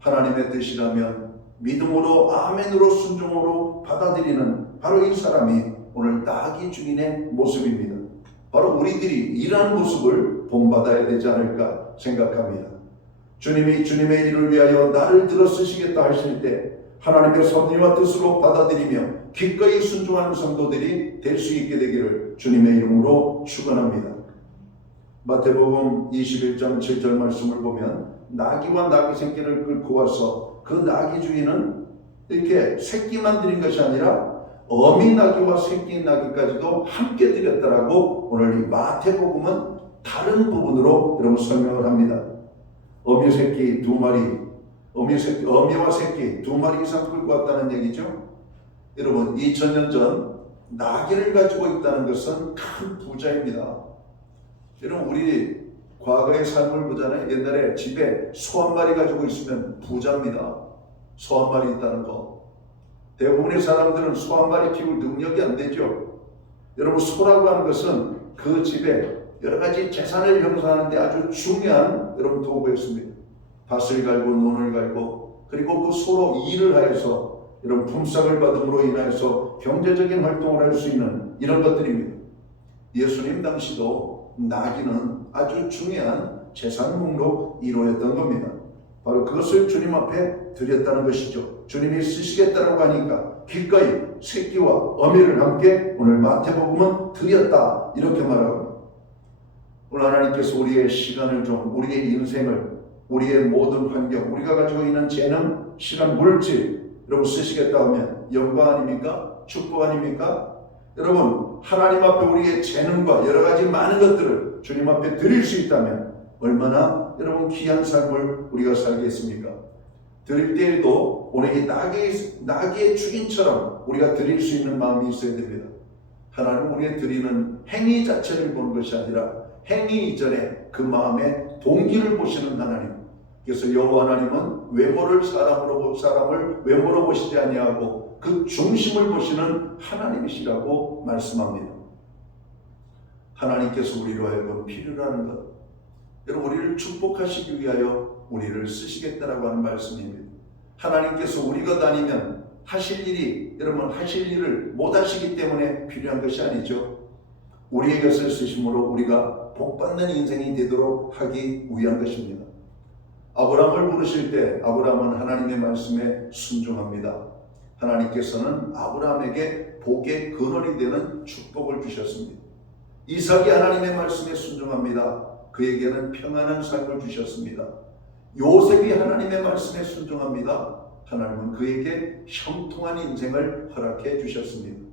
하나님의 뜻이라면 믿음으로 아멘으로 순종으로 받아들이는 바로 이 사람이 오늘 나귀 주인의 모습입니다. 바로 우리들이 이러한 모습을 본받아야 되지 않을까 생각합니다. 주님이 주님의 일을 위하여 나를 들어 쓰시겠다 하실 때 하나님의 섭리와 뜻으로 받아들이며 기꺼이 순종하는 성도들이 될 수 있게 되기를 주님의 이름으로 축원합니다. 마태복음 21장 7절 말씀을 보면 나귀와 나귀 새끼를 끌고 와서 그 나귀 주인은 이렇게 새끼만 드린 것이 아니라 어미 나귀와 새끼 나귀까지도 함께 드렸다라고 오늘 이 마태복음은 다른 부분으로 여러분 설명을 합니다. 어미 새끼 두 마리, 어미와 새끼 두 마리 이상 끌고 왔다는 얘기죠. 여러분 2000년 전 나귀를 가지고 있다는 것은 큰 부자입니다. 여러분 우리 과거의 삶을 보잖아요. 옛날에 집에 소 한 마리 가지고 있으면 부자입니다. 소 한 마리 있다는 거. 대부분의 사람들은 소 한 마리 키울 능력이 안 되죠. 여러분 소라고 하는 것은 그 집에 여러 가지 재산을 형성하는 데 아주 중요한 여러분 도구였습니다. 밭을 갈고 논을 갈고 그리고 그 소로 일을 하여서 여러분 품삯을 받음으로 인하여서 경제적인 활동을 할 수 있는 이런 것들입니다. 예수님 당시도 나귀는 아주 중요한 재산 목록 1호였던 겁니다. 바로 그것을 주님 앞에 드렸다는 것이죠. 주님이 쓰시겠다라고 하니까 기꺼이 새끼와 어미를 함께 오늘 마태복음은 드렸다 이렇게 말합니다. 오늘 하나님께서 우리의 시간을 좀, 우리의 인생을, 우리의 모든 환경, 우리가 가지고 있는 재능, 시간, 물질 여러분 쓰시겠다 하면 영광 아닙니까? 축복 아닙니까? 여러분 하나님 앞에 우리의 재능과 여러 가지 많은 것들을 주님 앞에 드릴 수 있다면 얼마나 여러분 귀한 삶을 우리가 살겠습니까? 드릴 때에도 오늘 이 나귀의 주인처럼 우리가 드릴 수 있는 마음이 있어야 됩니다. 하나님은 우리가 드리는 행위 자체를 보는 것이 아니라 행위 이전에 그 마음의 동기를 보시는 하나님. 그래서 여호와 하나님은 사람을 외모로 보시지 아니하고 그 중심을 보시는 하나님이시라고 말씀합니다. 하나님께서 우리로 하여금 필요로 하는 것, 여러분 우리를 축복하시기 위하여 우리를 쓰시겠다라고 하는 말씀입니다. 하나님께서 우리가 다니면 하실 일이 여러분 하실 일을 못 하시기 때문에 필요한 것이 아니죠. 우리의 것을 쓰심으로 우리가 복받는 인생이 되도록 하기 위한 것입니다. 아브라함을 부르실 때 아브라함은 하나님의 말씀에 순종합니다. 하나님께서는 아브라함에게 복의 근원이 되는 축복을 주셨습니다. 이삭이 하나님의 말씀에 순종합니다. 그에게는 평안한 삶을 주셨습니다. 요셉이 하나님의 말씀에 순종합니다. 하나님은 그에게 형통한 인생을 허락해 주셨습니다.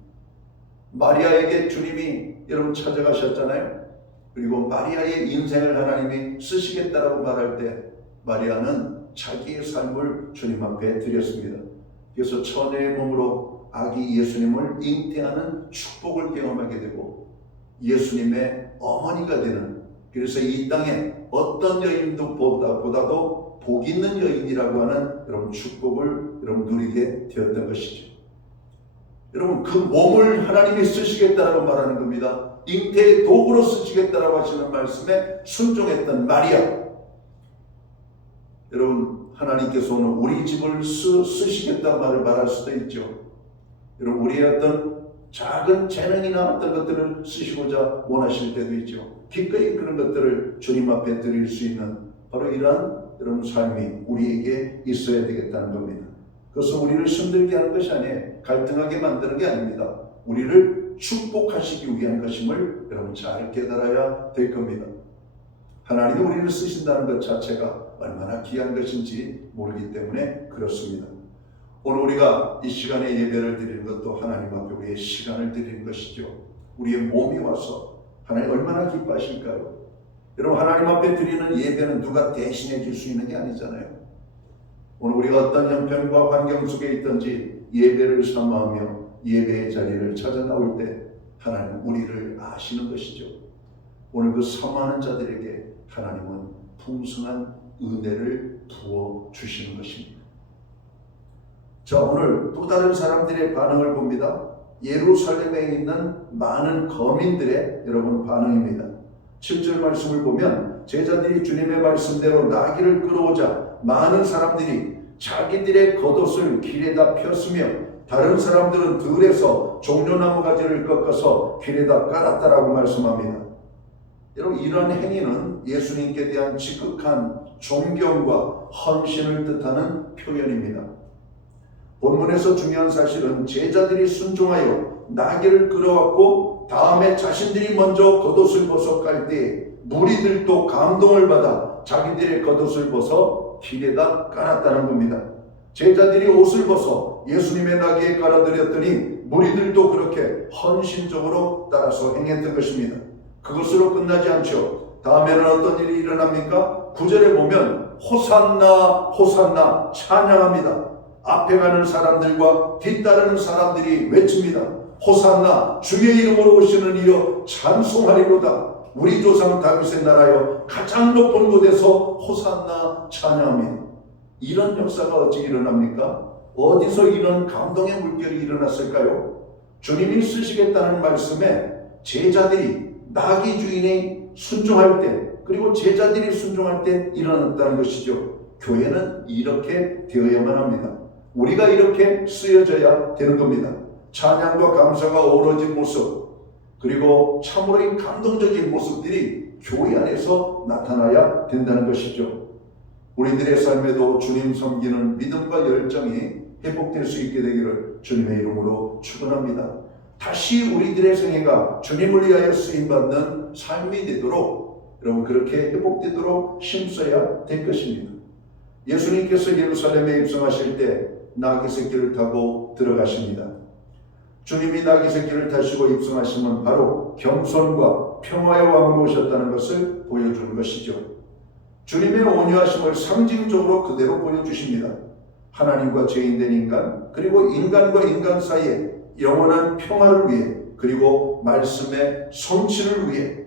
마리아에게 주님이 여러분 찾아가셨잖아요. 그리고 마리아의 인생을 하나님이 쓰시겠다라고 말할 때 마리아는 자기의 삶을 주님 앞에 드렸습니다. 그래서 처녀의 몸으로 아기 예수님을 잉태하는 축복을 경험하게 되고 예수님의 어머니가 되는, 그래서 이 땅에 어떤 여인도 보다도 복 있는 여인이라고 하는 여러분 축복을 여러분 누리게 되었던 것이죠. 여러분 그 몸을 하나님이 쓰시겠다라고 말하는 겁니다. 잉태의 도구로 쓰시겠다라고 하시는 말씀에 순종했던 마리아. 여러분 하나님께서 오늘 우리 집을 쓰시겠다는 말을 말할 수도 있죠. 여러분 우리의 어떤 작은 재능이나 어떤 것들을 쓰시고자 원하실 때도 있죠. 기꺼이 그런 것들을 주님 앞에 드릴 수 있는 바로 이러한 여러분 삶이 우리에게 있어야 되겠다는 겁니다. 그것은 우리를 힘들게 하는 것이 아니에요. 갈등하게 만드는 게 아닙니다. 우리를 축복하시기 위한 것임을 여러분 잘 깨달아야 될 겁니다. 하나님이 우리를 쓰신다는 것 자체가 얼마나 귀한 것인지 모르기 때문에 그렇습니다. 오늘 우리가 이 시간에 예배를 드리는 것도 하나님 앞에 우리의 시간을 드리는 것이죠. 우리의 몸이 와서 하나님 얼마나 기뻐하실까요? 여러분, 하나님 앞에 드리는 예배는 누가 대신해 줄 수 있는 게 아니잖아요. 오늘 우리가 어떤 형편과 환경 속에 있든지 예배를 삼아하며 예배의 자리를 찾아 나올 때 하나님 우리를 아시는 것이죠. 오늘 그 삼하는 자들에게 하나님은 풍성한 은혜를 부어 주시는 것입니다. 자, 오늘 또 다른 사람들의 반응을 봅니다. 예루살렘에 있는 많은 거민들의 여러분 반응입니다. 7절 말씀을 보면 제자들이 주님의 말씀대로 나귀를 끌어오자 많은 사람들이 자기들의 겉옷을 길에다 폈으며 다른 사람들은 들에서 종려나무 가지를 꺾어서 길에다 깔았다라고 말씀합니다. 여러분, 이러한 행위는 예수님께 대한 지극한 존경과 헌신을 뜻하는 표현입니다. 본문에서 중요한 사실은 제자들이 순종하여 나귀를 끌어왔고 다음에 자신들이 먼저 겉옷을 벗어 깔 때 무리들도 감동을 받아 자기들의 겉옷을 벗어 길에다 깔았다는 겁니다. 제자들이 옷을 벗어 예수님의 나귀에 깔아드렸더니 무리들도 그렇게 헌신적으로 따라서 행했던 것입니다. 그것으로 끝나지 않죠. 다음에는 어떤 일이 일어납니까? 9절에 보면 호산나 호산나 찬양합니다. 앞에 가는 사람들과 뒤따르는 사람들이 외칩니다. 호산나 주의 이름으로 오시는 이여 찬송하리로다. 우리 조상 다윗의 나라여 가장 높은 곳에서 호산나 찬양합니다. 이런 역사가 어찌 일어납니까? 어디서 이런 감동의 물결이 일어났을까요? 주님이 쓰시겠다는 말씀에 제자들이 나귀 주인이 순종할 때, 그리고 제자들이 순종할 때 일어났다는 것이죠. 교회는 이렇게 되어야만 합니다. 우리가 이렇게 쓰여져야 되는 겁니다. 찬양과 감사가 어우러진 모습, 그리고 참으로 이 감동적인 모습들이 교회 안에서 나타나야 된다는 것이죠. 우리들의 삶에도 주님 섬기는 믿음과 열정이 회복될 수 있게 되기를 주님의 이름으로 축원합니다. 다시 우리들의 생애가 주님을 위하여 쓰임받는 삶이 되도록, 여러분, 그렇게 회복되도록 힘써야 될 것입니다. 예수님께서 예루살렘에 입성하실 때 나귀 새끼를 타고 들어가십니다. 주님이 나귀 새끼를 타시고 입성하시면 바로 겸손과 평화의 왕으로 오셨다는 것을 보여주는 것이죠. 주님의 온유하심을 상징적으로 그대로 보여주십니다. 하나님과 죄인된 인간, 그리고 인간과 인간 사이에 영원한 평화를 위해, 그리고 말씀의 성취를 위해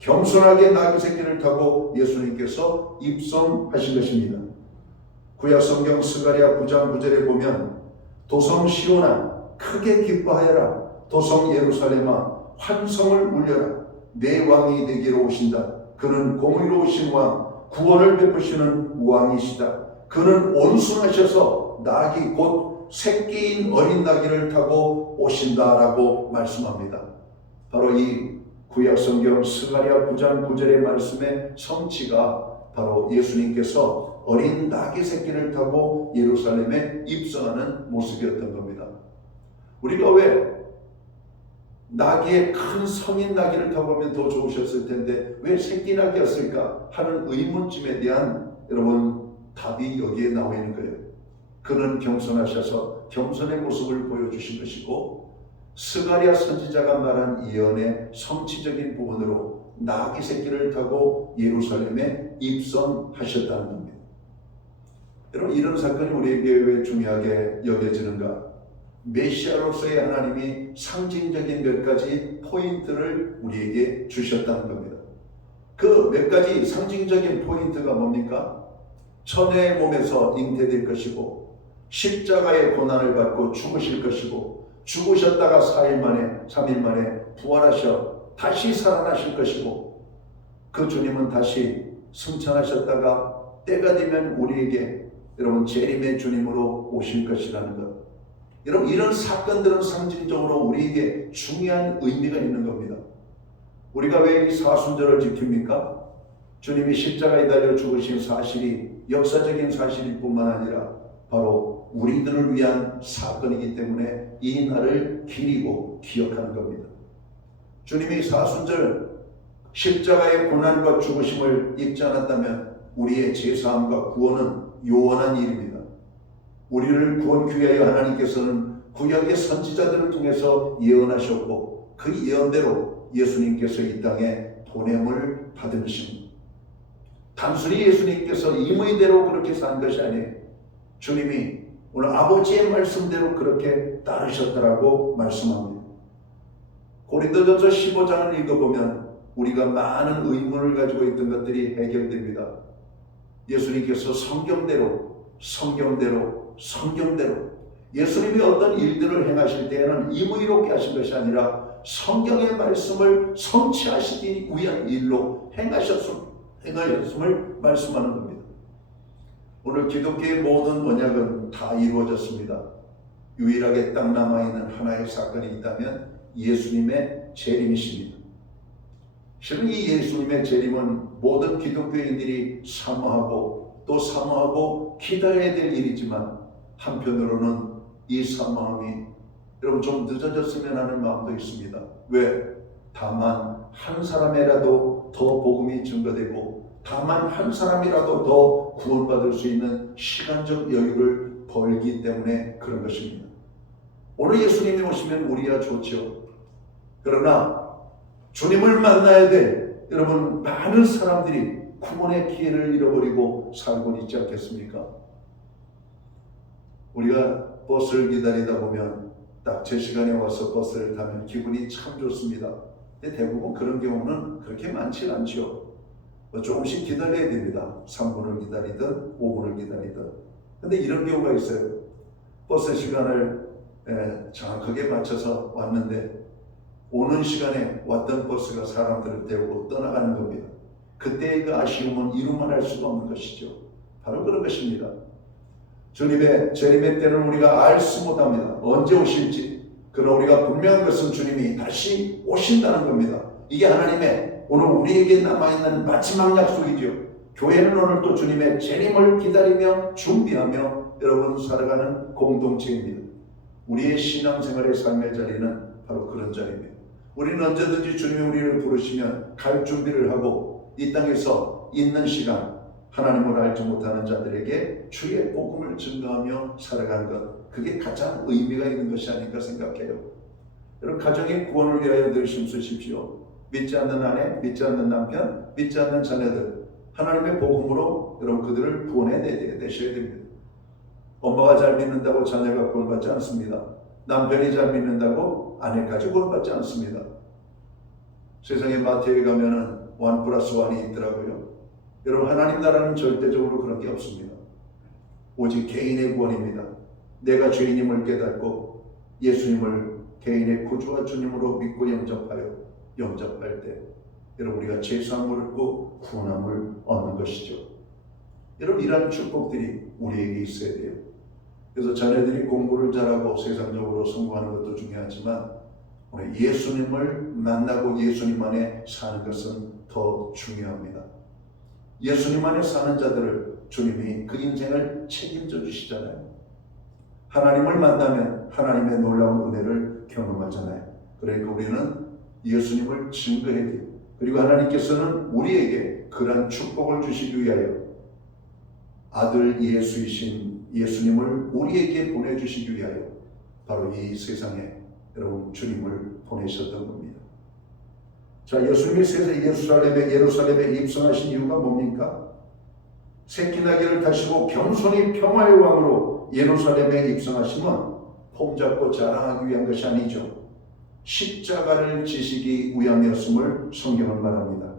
겸손하게 나귀 새끼를 타고 예수님께서 입성하신 것입니다. 구약 성경 스가랴 9장 9절에 보면 도성 시온아 크게 기뻐하여라. 도성 예루살렘아 환성을 울려라. 내 왕이 되기로 오신다. 그는 공의로우신 왕, 구원을 베푸시는 왕이시다. 그는 온순하셔서 나귀 곧 새끼인 어린 나귀를 타고 오신다라고 말씀합니다. 바로 이 구약 성경 스가랴 9장 9절의 말씀의 성취가 바로 예수님께서 어린 나귀 새끼를 타고 예루살렘에 입성하는 모습이었던 겁니다. 우리가 왜 나귀의 큰 성인 나귀를 타고 오면 더 좋으셨을 텐데 왜 새끼 나귀였을까 하는 의문점에 대한 여러분 답이 여기에 나와 있는 거예요. 그는 겸손하셔서 겸손의 모습을 보여주신 것이고, 스가랴 선지자가 말한 예언의 성취적인 부분으로 나귀 새끼를 타고 예루살렘에 입성하셨다는 겁니다. 여러분, 이런 사건이 우리에게 왜 중요하게 여겨지는가? 메시아로서의 하나님이 상징적인 몇 가지 포인트를 우리에게 주셨다는 겁니다. 그 몇 가지 상징적인 포인트가 뭡니까? 천의 몸에서 잉태될 것이고, 십자가의 고난을 받고 죽으실 것이고, 죽으셨다가 3일 만에 부활하셔 다시 살아나실 것이고, 그 주님은 다시 승천하셨다가 때가 되면 우리에게 여러분 재림의 주님으로 오실 것이라는 것. 여러분, 이런 사건들은 상징적으로 우리에게 중요한 의미가 있는 겁니다. 우리가 왜 이 사순절을 지킵니까? 주님이 십자가에 달려 죽으신 사실이 역사적인 사실일 뿐만 아니라 바로 우리들을 위한 사건이기 때문에 이 날을 기리고 기억하는 겁니다. 주님이 사순절 십자가의 고난과 죽으심을 입지 않았다면 우리의 제사함과 구원은 요원한 일입니다. 우리를 구원하기 위하여 하나님께서는 구약의 선지자들을 통해서 예언하셨고 그 예언대로 예수님께서 이 땅에 보냄을 받으십니다. 단순히 예수님께서 임의대로 그렇게 산 것이 아니에요. 주님이 오늘 아버지의 말씀대로 그렇게 따르셨다라고 말씀합니다. 고린도전서 15장을 읽어보면 우리가 많은 의문을 가지고 있던 것들이 해결됩니다. 예수님께서 성경대로 예수님이 어떤 일들을 행하실 때에는 임의롭게 하신 것이 아니라 성경의 말씀을 성취하시기 위한 일로 행하셨음을 말씀하는 겁니다. 오늘 기독교의 모든 언약은 다 이루어졌습니다. 유일하게 딱 남아있는 하나의 사건이 있다면 예수님의 재림이십니다. 실은 이 예수님의 재림은 모든 기독교인들이 사모하고 기다려야 될 일이지만 한편으로는 이 사모함이 여러분 좀 늦어졌으면 하는 마음도 있습니다. 왜? 다만 한 사람이라도 더 복음이 증거되고 다만 한 사람이라도 더 구원받을 수 있는 시간적 여유를 벌기 때문에 그런 것입니다. 오늘 예수님이 오시면 우리야 좋죠. 그러나 주님을 만나야 될 여러분 많은 사람들이 구원의 기회를 잃어버리고 살고 있지 않겠습니까? 우리가 버스를 기다리다 보면 딱 제 시간에 와서 버스를 타면 기분이 참 좋습니다. 근데 대부분 그런 경우는 그렇게 많지 않죠. 조금씩 기다려야 됩니다. 3분을 기다리든 5분을 기다리든. 근데 이런 경우가 있어요. 버스 시간을 정확하게 맞춰서 왔는데 오는 시간에 왔던 버스가 사람들을 태우고 떠나가는 겁니다. 그때의 그 아쉬움은 이루만할 수가 없는 것이죠. 바로 그런 것입니다. 주님의 재림의 때는 우리가 알수 못합니다. 언제 오실지. 그러나 우리가 분명한 것은 주님이 다시 오신다는 겁니다. 이게 하나님의 오늘 우리에게 남아있는 마지막 약속이죠. 교회는 오늘 또 주님의 재림을 기다리며 준비하며 여러분 살아가는 공동체입니다. 우리의 신앙생활의 삶의 자리는 바로 그런 자리입니다. 우리는 언제든지 주님이 우리를 부르시면 갈 준비를 하고 이 땅에서 있는 시간 하나님을 알지 못하는 자들에게 주의 복음을 증거하며 살아가는 것, 그게 가장 의미가 있는 것이 아닐까 생각해요. 여러분 가정의 구원을 위하여 늘 힘쓰십시오. 믿지 않는 아내, 믿지 않는 남편, 믿지 않는 자녀들 하나님의 복음으로 여러분 그들을 구원해내셔야 됩니다. 엄마가 잘 믿는다고 자녀가 구원받지 않습니다. 남편이 잘 믿는다고 아내까지 구원받지 않습니다. 세상에 마트에 가면은 1+1이 있더라고요. 여러분 하나님 나라는 절대적으로 그런 게 없습니다. 오직 개인의 구원입니다. 내가 죄인임을 깨닫고 예수님을 개인의 구주와 주님으로 믿고 영접할 때 여러분 우리가 죄사함을 얻고 구원함을 얻는 것이죠. 여러분 이러한 축복들이 우리에게 있어야 돼요. 그래서 자녀들이 공부를 잘하고 세상적으로 성공하는 것도 중요하지만 오늘 예수님을 만나고 예수님 안에 사는 것은 더 중요합니다. 예수님 안에 사는 자들을 주님이 그 인생을 책임져 주시잖아요. 하나님을 만나면 하나님의 놀라운 은혜를 경험하잖아요. 그러니까 우리는 예수님을 증거해야 돼요. 그리고 하나님께서는 우리에게 그런 축복을 주시기 위하여 아들 예수이신 예수님을 우리에게 보내주시기 위하여 바로 이 세상에 여러분 주님을 보내셨던 겁니다. 자, 예수님이 예루살렘에 입성하신 이유가 뭡니까? 새끼나귀를 타시고 겸손히 평화의 왕으로 예루살렘에 입성하심은 폼잡고 자랑하기 위한 것이 아니죠. 십자가를 지시기 위함이었음을 성경은 말합니다.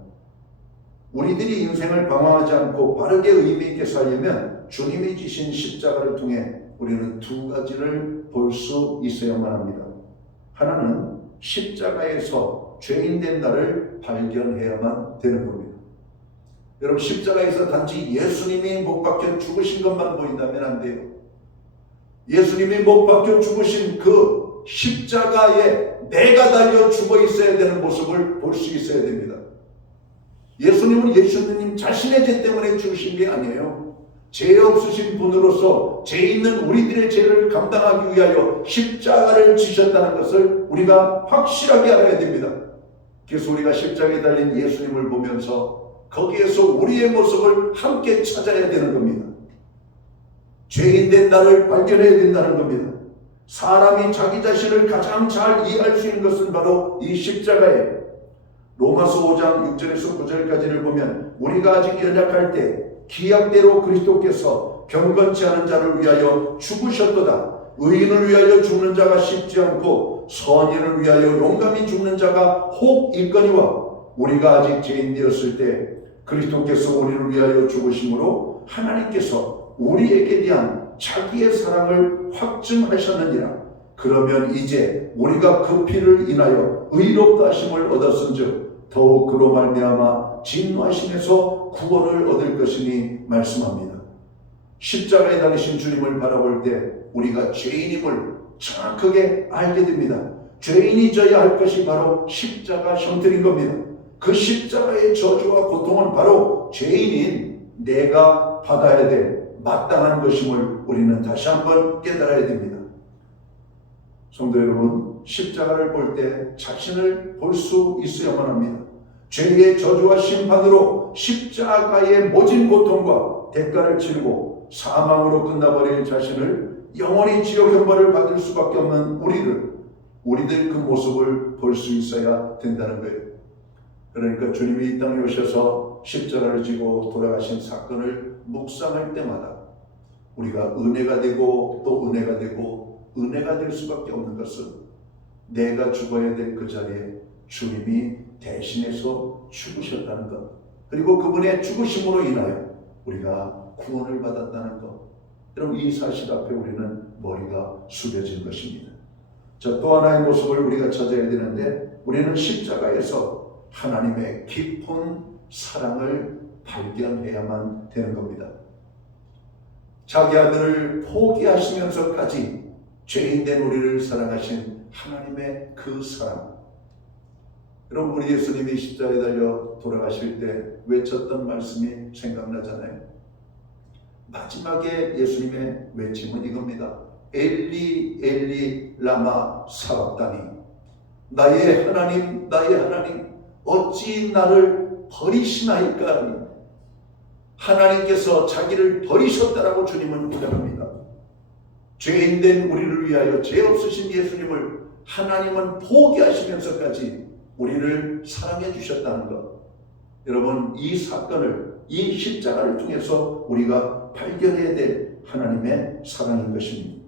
우리들이 인생을 방황하지 않고 바르게 의미 있게 살려면 주님이 지신 십자가를 통해 우리는 두 가지를 볼 수 있어야만 합니다. 하나는 십자가에서 죄인된 나를 발견해야만 되는 겁니다. 여러분 십자가에서 단지 예수님이 못 박혀 죽으신 것만 보인다면 안 돼요. 예수님이 못 박혀 죽으신 그 십자가에 내가 달려 죽어 있어야 되는 모습을 볼 수 있어야 됩니다. 예수님은 예수님 자신의 죄 때문에 죽으신 게 아니에요. 죄 없으신 분으로서 죄 있는 우리들의 죄를 감당하기 위하여 십자가를 지셨다는 것을 우리가 확실하게 알아야 됩니다. 그래서 우리가 십자가에 달린 예수님을 보면서 거기에서 우리의 모습을 함께 찾아야 되는 겁니다. 죄인된 나를 발견해야 된다는 겁니다. 사람이 자기 자신을 가장 잘 이해할 수 있는 것은 바로 이 십자가예요. 로마서 5장 6절에서 9절까지를 보면 우리가 아직 연약할 때 기약대로 그리스도께서 경건치 않은 자를 위하여 죽으셨도다. 의인을 위하여 죽는 자가 쉽지 않고 선인을 위하여 용감히 죽는 자가 혹 있거니와 우리가 아직 죄인되었을 때 그리스도께서 우리를 위하여 죽으심으로 하나님께서 우리에게 대한 자기의 사랑을 확증하셨느니라. 그러면 이제 우리가 그 피를 인하여 의롭다 하심을 얻었은즉 더욱 그로 말미암아 진노하심에서 구원을 얻을 것이니 말씀합니다. 십자가에 달리신 주님을 바라볼 때 우리가 죄인임을 정확하게 알게 됩니다. 죄인이 져야 할 것이 바로 십자가 형틀인 겁니다. 그 십자가의 저주와 고통은 바로 죄인인 내가 받아야 될 마땅한 것임을 우리는 다시 한번 깨달아야 됩니다. 성도 여러분, 십자가를 볼 때 자신을 볼 수 있어야만 합니다. 죄의 저주와 심판으로 십자가의 모진 고통과 대가를 치르고 사망으로 끝나버릴 자신을 영원히 지옥 형벌을 받을 수밖에 없는 우리들 그 모습을 볼 수 있어야 된다는 거예요. 그러니까 주님이 이 땅에 오셔서 십자가를 지고 돌아가신 사건을 묵상할 때마다 우리가 은혜가 되고 또 은혜가 되고 은혜가 될 수밖에 없는 것은 내가 죽어야 될 그 자리에 주님이 대신해서 죽으셨다는 것, 그리고 그분의 죽으심으로 인하여 우리가 구원을 받았다는 것. 여러분, 이 사실 앞에 우리는 머리가 숙여진 것입니다. 자, 또 하나의 모습을 우리가 찾아야 되는데 우리는 십자가에서 하나님의 깊은 사랑을 발견해야만 되는 겁니다. 자기 아들을 포기하시면서까지 죄인된 우리를 사랑하신 하나님의 그 사랑. 여러분, 우리 예수님이 십자가에 달려 돌아가실 때 외쳤던 말씀이 생각나잖아요. 마지막에 예수님의 외침은 이겁니다. 엘리 엘리 라마 사박다니, 나의 하나님 나의 하나님 어찌 나를 버리시나이까. 하나님께서 자기를 버리셨다라고 주님은 고백합니다. 죄인된 우리를 위하여 죄 없으신 예수님을 하나님은 포기하시면서까지 우리를 사랑해 주셨다는 것. 여러분, 이 사건을, 이 십자가를 통해서 우리가 발견해야 될 하나님의 사랑인 것입니다.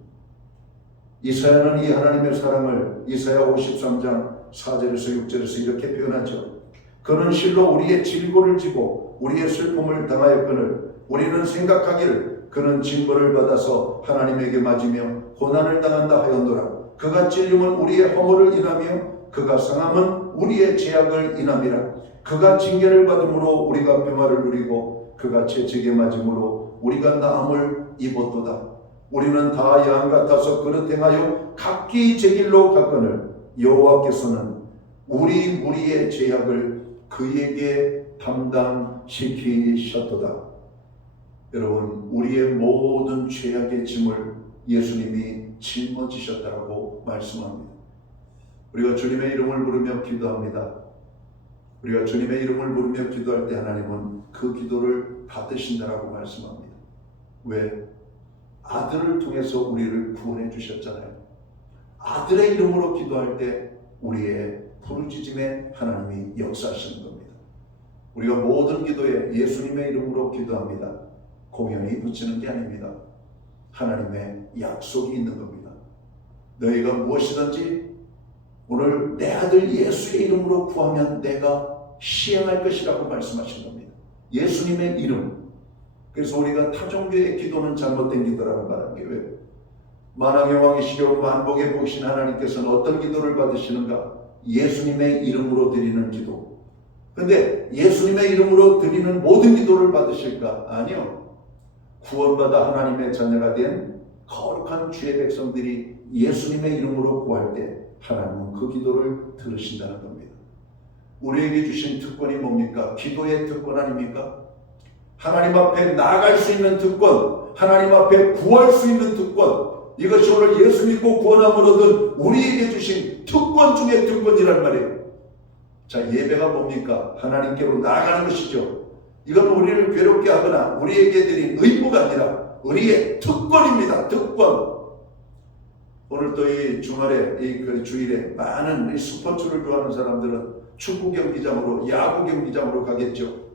이사야는 이 하나님의 사랑을 이사야 53장 4절에서 6절에서 이렇게 표현하죠. 그는 실로 우리의 질고를 지고 우리의 슬픔을 당하였거늘 우리는 생각하기를 그는 징벌을 받아서 하나님에게 맞으며 고난을 당한다 하였노라. 그가 찔림은 우리의 허물을 인하며 그가 상함은 우리의 죄악을 인함이라. 그가 징계를 받음으로 우리가 평화를 누리고 그가 채찍에 맞음으로 우리가 나음을 입었도다. 우리는 다 양 같아서 그릇 행하여 각기 제 길로 갔거늘 여호와께서는 우리 무리의 죄악을 그에게 담당시키셨도다. 여러분, 우리의 모든 죄악의 짐을 예수님이 짊어지셨다고 말씀합니다. 우리가 주님의 이름을 부르며 기도합니다. 우리가 주님의 이름을 부르며 기도할 때 하나님은 그 기도를 받으신다라고 말씀합니다. 왜? 아들을 통해서 우리를 구원해 주셨잖아요. 아들의 이름으로 기도할 때 우리의 부르짖음에 하나님이 역사하시는 겁니다. 우리가 모든 기도에 예수님의 이름으로 기도합니다. 공연히 붙이는 게 아닙니다. 하나님의 약속이 있는 겁니다. 너희가 무엇이든지 오늘 내 아들 예수의 이름으로 구하면 내가 시행할 것이라고 말씀하신 겁니다. 예수님의 이름. 그래서 우리가 타종교의 기도는 잘못된 기도라고 말하는 게 왜? 만왕의 왕이시여 만복의 복이신 하나님께서는 어떤 기도를 받으시는가? 예수님의 이름으로 드리는 기도. 근데 예수님의 이름으로 드리는 모든 기도를 받으실까? 아니요. 구원받아 하나님의 자녀가 된 거룩한 주의 백성들이 예수님의 이름으로 구할 때 하나님은 그 기도를 들으신다는 겁니다. 우리에게 주신 특권이 뭡니까? 기도의 특권 아닙니까? 하나님 앞에 나아갈 수 있는 특권, 하나님 앞에 구할 수 있는 특권, 이것이 오늘 예수 믿고 구원함을 얻은 우리에게 주신 특권 중의 특권이란 말이에요. 자, 예배가 뭡니까? 하나님께로 나아가는 것이죠. 이건 우리를 괴롭게 하거나 우리에게 드린 의무가 아니라 우리의 특권입니다. 특권. 오늘 또 이 주말에, 이 주일에 많은 이 스포츠를 좋아하는 사람들은 축구 경기장으로, 야구 경기장으로 가겠죠.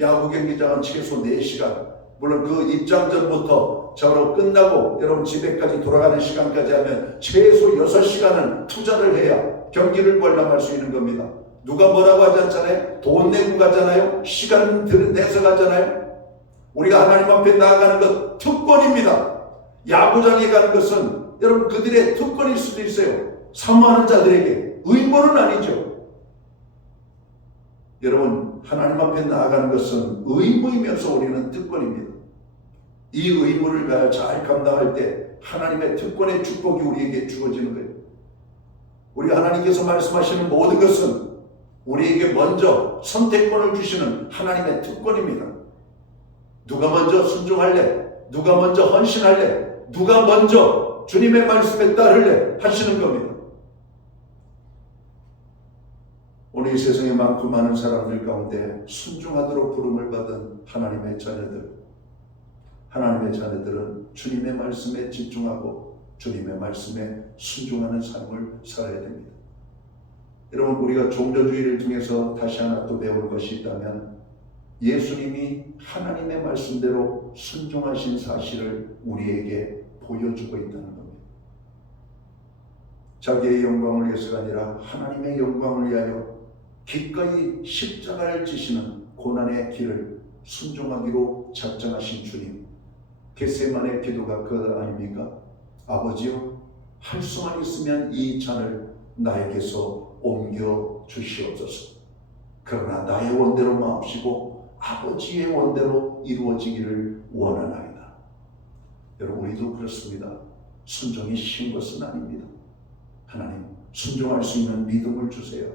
야구 경기장은 최소 4시간. 물론 그 입장 전부터 저로 끝나고 여러분 집에까지 돌아가는 시간까지 하면 최소 6시간은 투자를 해야 경기를 관람할 수 있는 겁니다. 누가 뭐라고 하지 않잖아요. 돈 내고 가잖아요. 시간 내서 가잖아요. 우리가 하나님 앞에 나아가는 것 특권입니다. 야구장에 가는 것은 여러분 그들의 특권일 수도 있어요. 사모하는 자들에게 의무는 아니죠. 여러분 하나님 앞에 나아가는 것은 의무이면서 우리는 특권입니다. 이 의무를 잘 감당할 때 하나님의 특권의 축복이 우리에게 주어지는 거예요. 우리 하나님께서 말씀하시는 모든 것은 우리에게 먼저 선택권을 주시는 하나님의 특권입니다. 누가 먼저 순종할래? 누가 먼저 헌신할래? 누가 먼저 주님의 말씀에 따를래? 하시는 겁니다. 오늘 이 세상에 많고 많은 사람들 가운데 순종하도록 부름을 받은 하나님의 자녀들은 주님의 말씀에 집중하고 주님의 말씀에 순종하는 삶을 살아야 됩니다. 여러분 우리가 종교주의를 통해서 다시 하나 또 배울 것이 있다면 예수님이 하나님의 말씀대로 순종하신 사실을 우리에게 보여주고 있다는 겁니다. 자기의 영광을 위해서가 아니라 하나님의 영광을 위하여 기꺼이 십자가를 지시는 고난의 길을 순종하기로 작정하신 주님. 겟세마네 기도가 그 아닙니까? 아버지여, 할 수만 있으면 이 잔을 나에게서 옮겨 주시옵소서. 그러나 나의 원대로 마옵시고 아버지의 원대로 이루어지기를 원하나이다. 여러분 우리도 그렇습니다. 순종이 쉬운 것은 아닙니다. 하나님 순종할 수 있는 믿음을 주세요.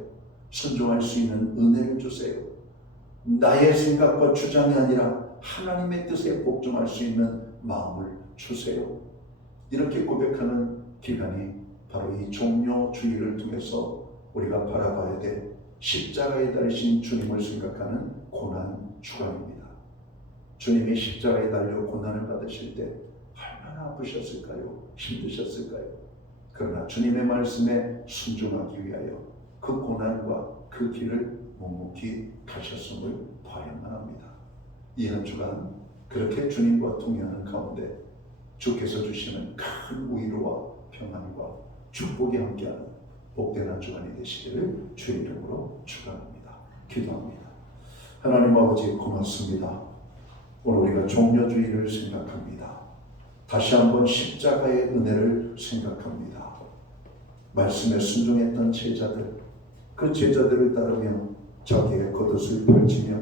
순종할 수 있는 은혜를 주세요. 나의 생각과 주장이 아니라 하나님의 뜻에 복종할 수 있는 마음을 주세요. 이렇게 고백하는 기간이 바로 이 종료주의를 통해서 우리가 바라봐야 될 십자가에 달리신 주님을 생각하는 고난 주간입니다. 주님이 십자가에 달려 고난을 받으실 때 얼마나 아프셨을까요? 힘드셨을까요? 그러나 주님의 말씀에 순종하기 위하여 그 고난과 그 길을 묵묵히 가셨음을 봐야만 합니다. 이 한 주간 그렇게 주님과 동행하는 가운데 주께서 주시는 큰 위로와 평안과 축복이 함께하는 복된 한 주간이 되시기를 주의 이름으로 축원합니다. 기도합니다. 하나님 아버지 고맙습니다. 오늘 우리가 종료주의를 생각합니다. 다시 한번 십자가의 은혜를 생각합니다. 말씀에 순종했던 제자들, 그 제자들을 따르며 자기의 겉옷을 펼치며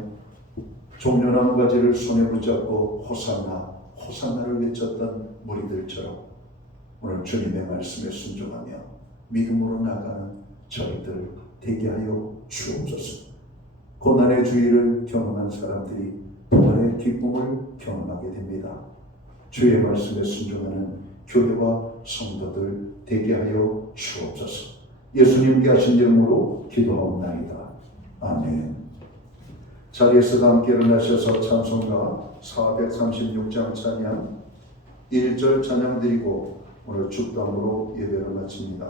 종려나무 가지를 손에 붙잡고 호산나 호산나를 외쳤던 무리들처럼 오늘 주님의 말씀에 순종하며 믿음으로 나가는 저희들 되게 하여 주옵소서. 고난의 주의를 경험한 사람들이 부활의 기쁨을 경험하게 됩니다. 주의 말씀에 순종하는 교회와 성도들 되게 하여 주옵소서. 예수님께 하신 이름으로 기도하옵나이다. 아멘. 자리에서 함께 일어나셔서 찬송가 436장 찬양 1절 찬양 드리고 오늘 축담으로 예배를 마칩니다.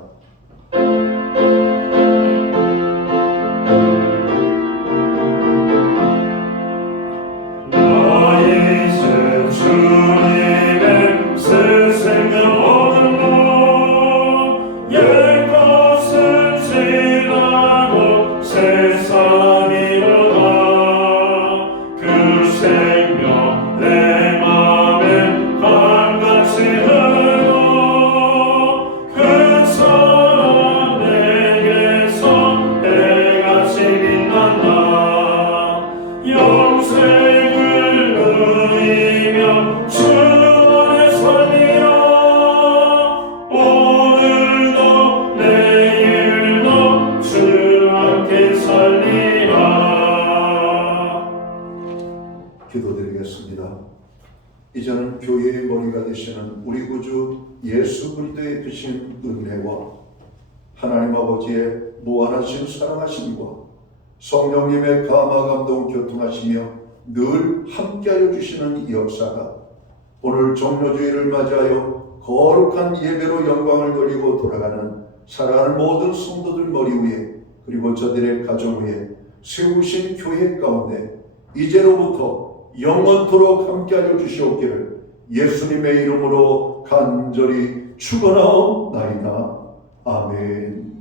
나의 새 주님의 새 생명 얻으러 옛 것은 지나고 새 삶이 일어나 그 생명 내 맘에 강같이 흐르고 그 사랑 내게서 해같이 빛난다. 영생을 누리며 주 안에 살리라. 오늘도 내일도 주 함께 살리라. 기도드리겠습니다. 이제는 교회의 머리가 되시는 우리 구주 예수 그리스도의 크신 은혜와 하나님 아버지의 무한하신 사랑하심과 성령님의 감화 감동 교통하시며 늘 함께하여 주시는 이 역사가 오늘 종료주의를 맞이하여 거룩한 예배로 영광을 돌리고 돌아가는 사랑하는 모든 성도들 머리 위에 그리고 저들의 가정 위에 세우신 교회 가운데 이제로부터 영원토록 함께하여 주시옵기를 예수님의 이름으로 간절히 축원하옵나이다. 아멘.